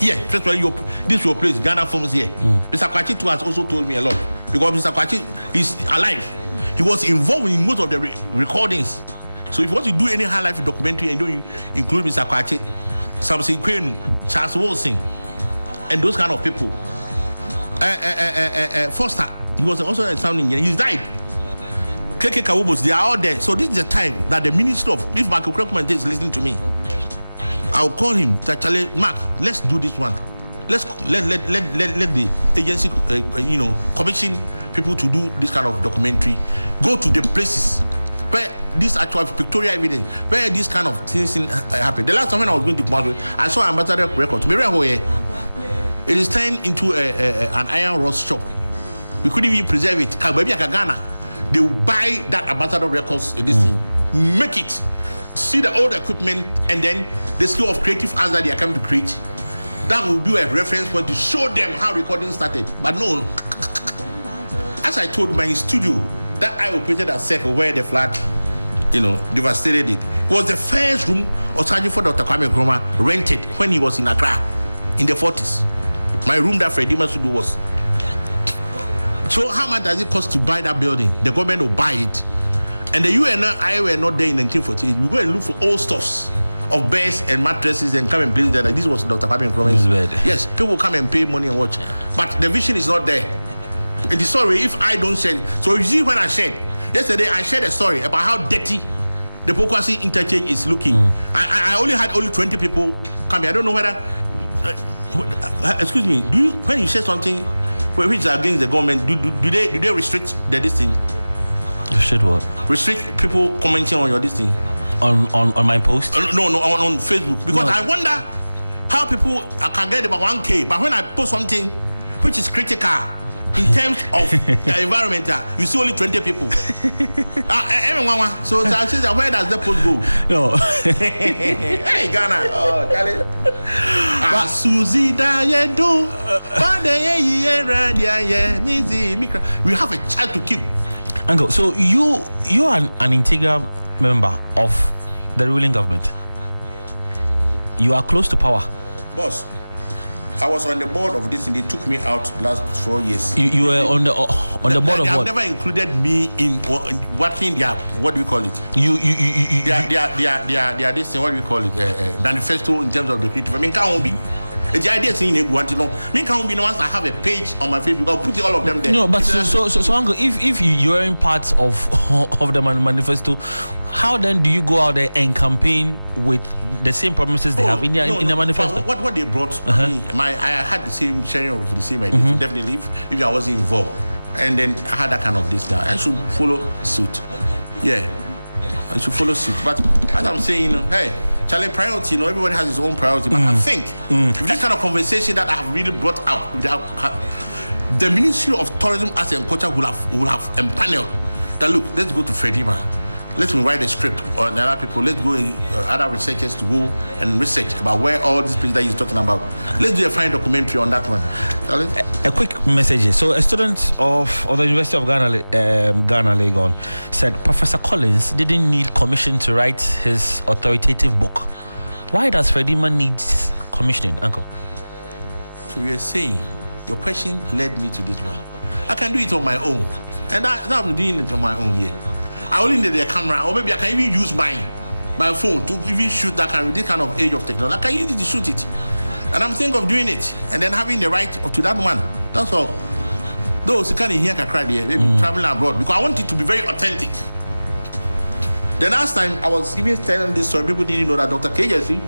Here, first of all, this is your place, Ghana Films here. Mr. Kwachi too has also told me a lot. Because Mr. Kwachi is alive. He was involved in most of the recordings. So if you want to do any high life documentary and don't include Mr. Kwachi, Samson Kwenu, Charles Wilson, and those kind of people. Foster, he was also a sound engineer. He's died. KK Kawubos, they are all there. So this is the time that the Minister of, if Marco Krokman is listening to me, I'll call him, Charlie, Mark, let's do this one. Let the agency, commission people to do this kind of documentary. Go to the places where this actual pictorial evidence, where this kind of things happen. The last time when I was going to Kumasi, I saw Ambassador Records. It is turned into an iron rod shop. We couldn't even preserve it. Ghana, they will buy that Ambassador Records in this thing, make it, see the old equipment, and then the skill of creative arts that they are coming to create. That will be a reference point to show them how recording started. But no, as I told my studio that I operated at Circle where the flood, devastated it, was the first room Osaji for Dr. Kwame Nkrumah rented when he was in Accra in the 40s. My room that Freddie studio was. So how much does it cost to buy that building? The government will buy it. And the UNI were not there in 1948. We go and look for old stuffs, of beds and mattresses and come and place there. Like this was Dr. Kwame Nkrumah's bed. Yes, people come and pay money and watch, but the vision is not there. In the story, if I don't share, so you see when I shared yesterday, I shared a story about how dirty the Pokwasi interchange is looking. I only had 20 people come here. I don't know whether. Excuse me. Do you when you say something which is against the government? Do they restrict this thing? Restrict what? Restrict people commenting on your this thing. On my post? No, on Facebook. Because I wonder how people can get about 1K, but when I post something which is critical in terms of the environment, you see only 20 people. Everyone. So I say, where does the post go? No. Hey, Ghana. Oh, Caleb. Susie Dayedo. We have a child to keep. Uncle, so you are an integral member of the ruling government. You are close to power. Boss, I was on the board of this and they took me out last 4 years. You were on the board of what? They have never included me in watching their, what do we call it? Their this thing, what do we call it? Manifesto in terms of the creative. I mean, can't be. The idea is saying they want to know. Me can't be once I have a page on my Facebook, I'll put all of them there. No, but so Uncle, if you are in part of the manifesto, how then do you go out there and campaign with the same promises they have in their manifesto? What they brought, I had the same sharing of the same idea. So definitely, if I wasn't involved, and then I had that kind of this now, I should follow suit. Yeah, I should follow suit. But as I'm saying, hey. Charlie, priority, everybody has his own priority. But I think with this kind of conversation that I have really brought up, the Ministry of Tourism, Arts and Culture will have empaneled that, look, let's go to Fredima. Let's write a script or the other people. Let's go, other researchers to go and research about where all these places that he's talking about. Let's do a fine documentary on that one. Charlie? A quick message. So a student of the University of Ghana, Legon, said Professor Collins didn't need commission to write his authoritative book. Why does Fredima need commissioning, Uncle? So you're saying, your question led me to this one. I can do it on my own. And I'm doing it on my own here. I only need a camera, or maybe I can even use my phone to even shoot that kind of this kind of age of technology. I can use it to shoot it. And I'm thinking of doing it and then having the right to that one. That's all. Those you can't hear can cry there, maybe traveling abroad, because I want it to be very authentic. The last time I was even telling this story, people didn't know that Dr. KJC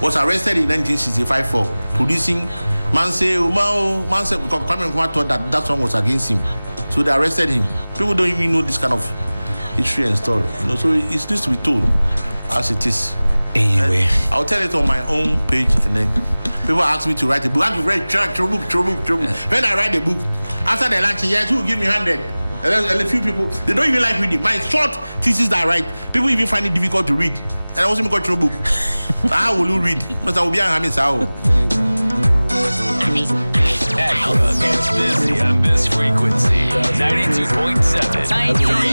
was arrested in 1965 for producing Manse, because Kwame Nkrumah thought that song was against him. So they arrested him. People don't even know this kind of history and story. So it needs to be told as it is. Anyway, I'll tell it on my own page, and then people ask me to write a book. I have to write true book. When I write the book, after the lunch, yes, who will give me 100? And a few people, they don't even like reading. My short thesis that I write, people even find it difficult to read. And I also make a true book. How will you read? Because I will be a Hamis. Accra gets busy on this frequency. 92.7. 93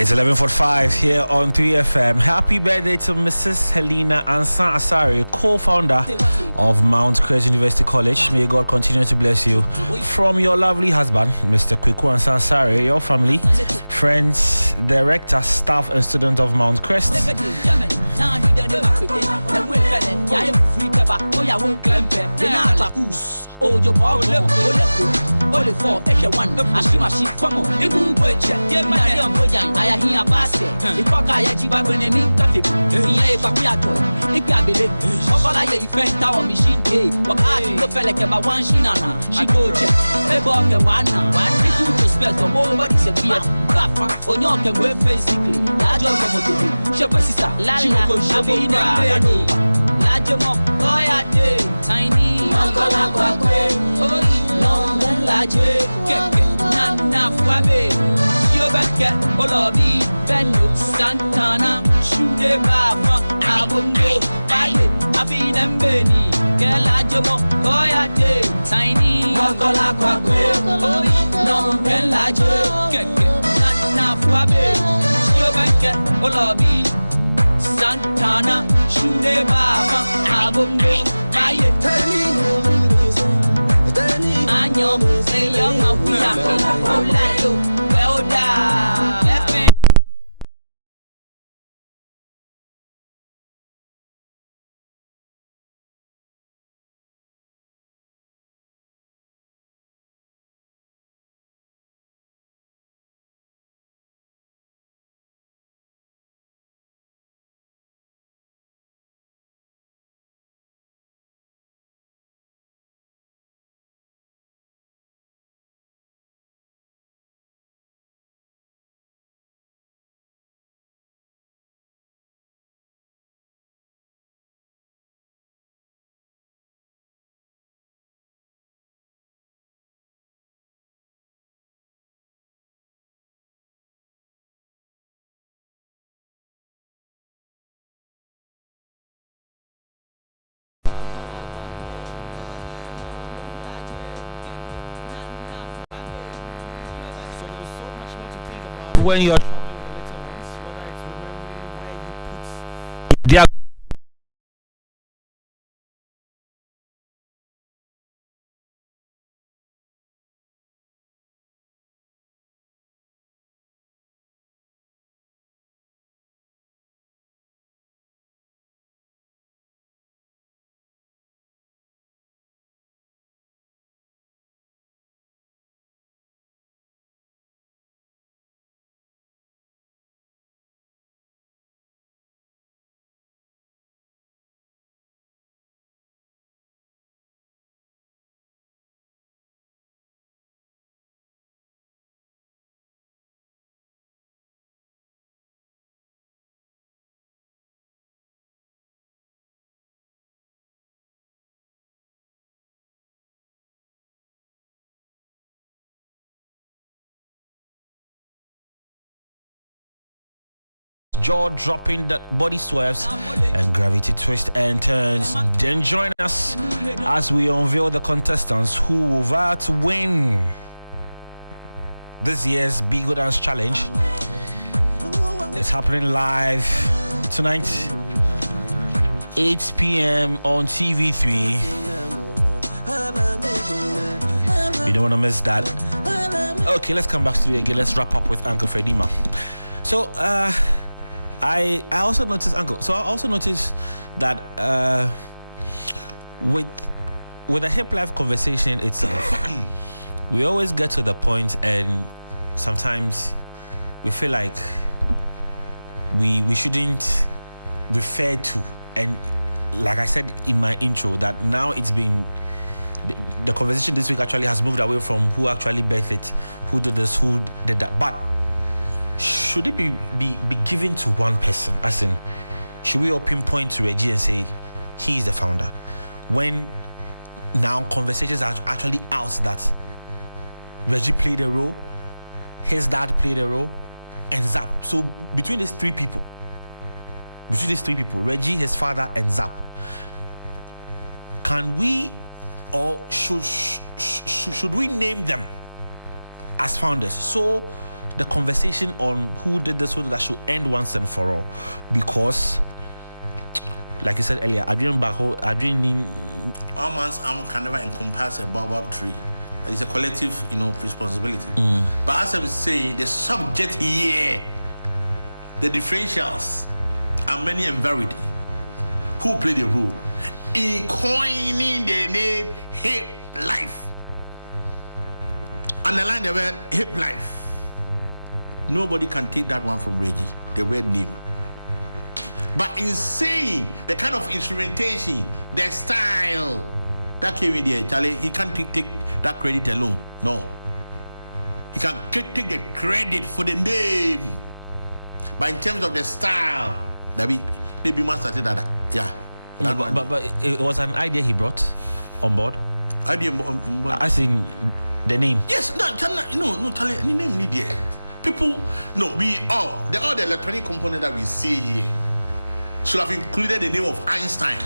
It's 11:45 here on 3FM. Happy birthday to Mrs. Helena Ansan Asare, co-founder of Mount Crest University College. May God continue to bless you. From your lovely husband, Mr. Kweku Ansan Asare, your family, friends, director, staff, and student of Mount Crest. Oh, your power, only for one. I see my sheep come on. The boom boy check. Yeah, my young boy, I hear a basket. The cock I had you back when I mean coffee. Yeah, if I can't go, it can't be late. All I hear you friend tower machine day. What I do feel like about one shinana. She go check. Hey, Bob, one people to spell the whole body said, yeah, Papa, on your can wear physically. Large of the Shepherd sister, Lala, Shabby, large of boy, I did tiny. Long large, Nana Fabe, Yobaka, Olobi, Bendo, Santana, Shude Baba, Abungo, Baye, Abin and Benny, Gelajamo, Goyate, Tiny, Wakola Quaque, Long large, Nana Fabe, Yobaka, Olobi, Santana, Shule baba, abondo, baye. Anyo, say your mouth, we are well done. When you're traveling with the little ones, whether it's remembering where you put their jaw dropping, that body swerves and gravity twists and turns. Then join us as we unveil the contestants who will vow to win this year's Be Good Dance Challenge. It's happening live tonight, 8 p.m. on TV3. You don't want to miss that. Okay, let's come back to it again. Let's wrap up with Uncle Fredima. So, I also noticed, Uncle. So I also noticed that with the hip life conversation itself, we always get to the point, and sometimes we feel like we shouldn't refer to, and like I said in my intro, that now it's been the conversation this week actually has moved away from who actually birthed it, who did this, who did that, but should it be given to one person? As in, should we all pinpoint to Reggie and say he is the founder, when now conversations are actually out that Reggie played a role, his dad played a role, and Zap? So between these three people, Reggie, his father, and Zap, can we, or should we name them as founders? So the conversation on who did this, who did that, should end once and for all. Because, like you said earlier, Adrian Almonds can never encompass a baobab tree. It's a collective, responsibility. But as I'm saying, the subject here, the differentials are many and varied. Who played a role in coining the name Hip Life? Underline the word Hip Life. Nobody can take that one from Reggie, the word name. But in saying the kind of instrumentation, the style that came in there, Charlie, he can't take that credit alone. No. He can take the credit for the name. But in terms of the style, maybe must started that. Yeah. But it was an idea he brought on board. Idea on board. As in the name. Yes, no, Charlie, any name need there. People, all the electronic components that we see here should have included the name of Einstein,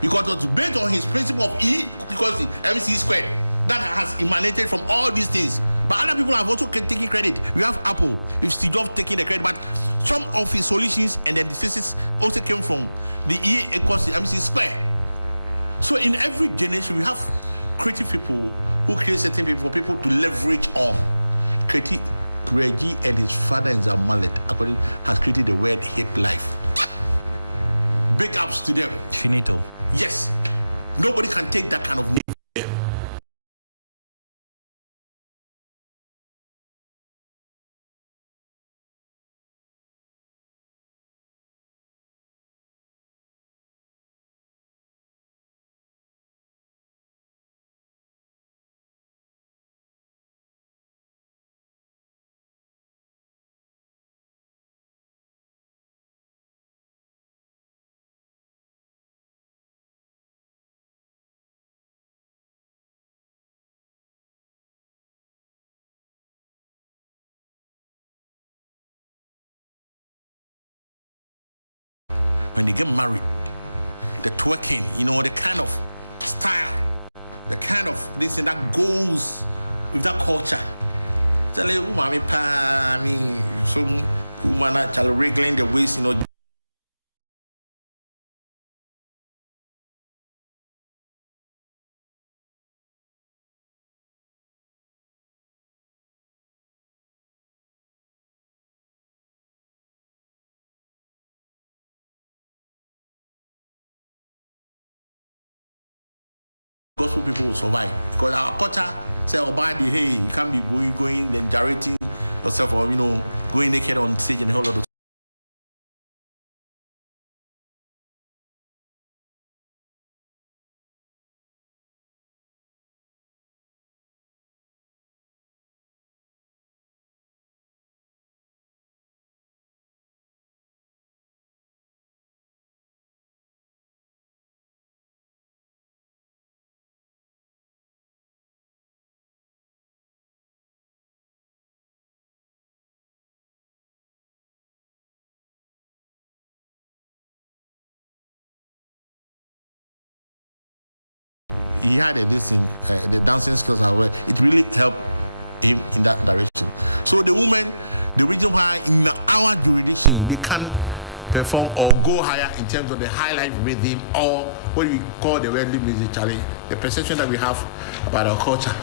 because it was based on his principle of E because MC squared that has emanated from all these things. But other people have also taken credit. We have Apple, with Steve Jobs taking the credit, but some of his solutions and then the physics also came from the E equals to MC square. So in every generation, we have creative people who create certain people for people to leverage on. Creative Reggie and his father in Zamalet, according has created the word hip life. Big ups to them. Finito. Yes. Nobody can take that kind of. When they get married, the twerking, the kind of style, the kind of this and that goes with that culture. Tell you, mommy, pa, me, so woman actually wriggling the waist, gospel people will survive because our culture say body, hey, you can't be going then gyrating yourself or going naked on stage and a whole lot of he had this thing, the dancing skills as well. It really helped him in that direction. So the women, the reason why in our jurisdiction they can perform or go higher in terms of the high life rhythm or what we call the worldly music challenge, the perception that we have about our culture.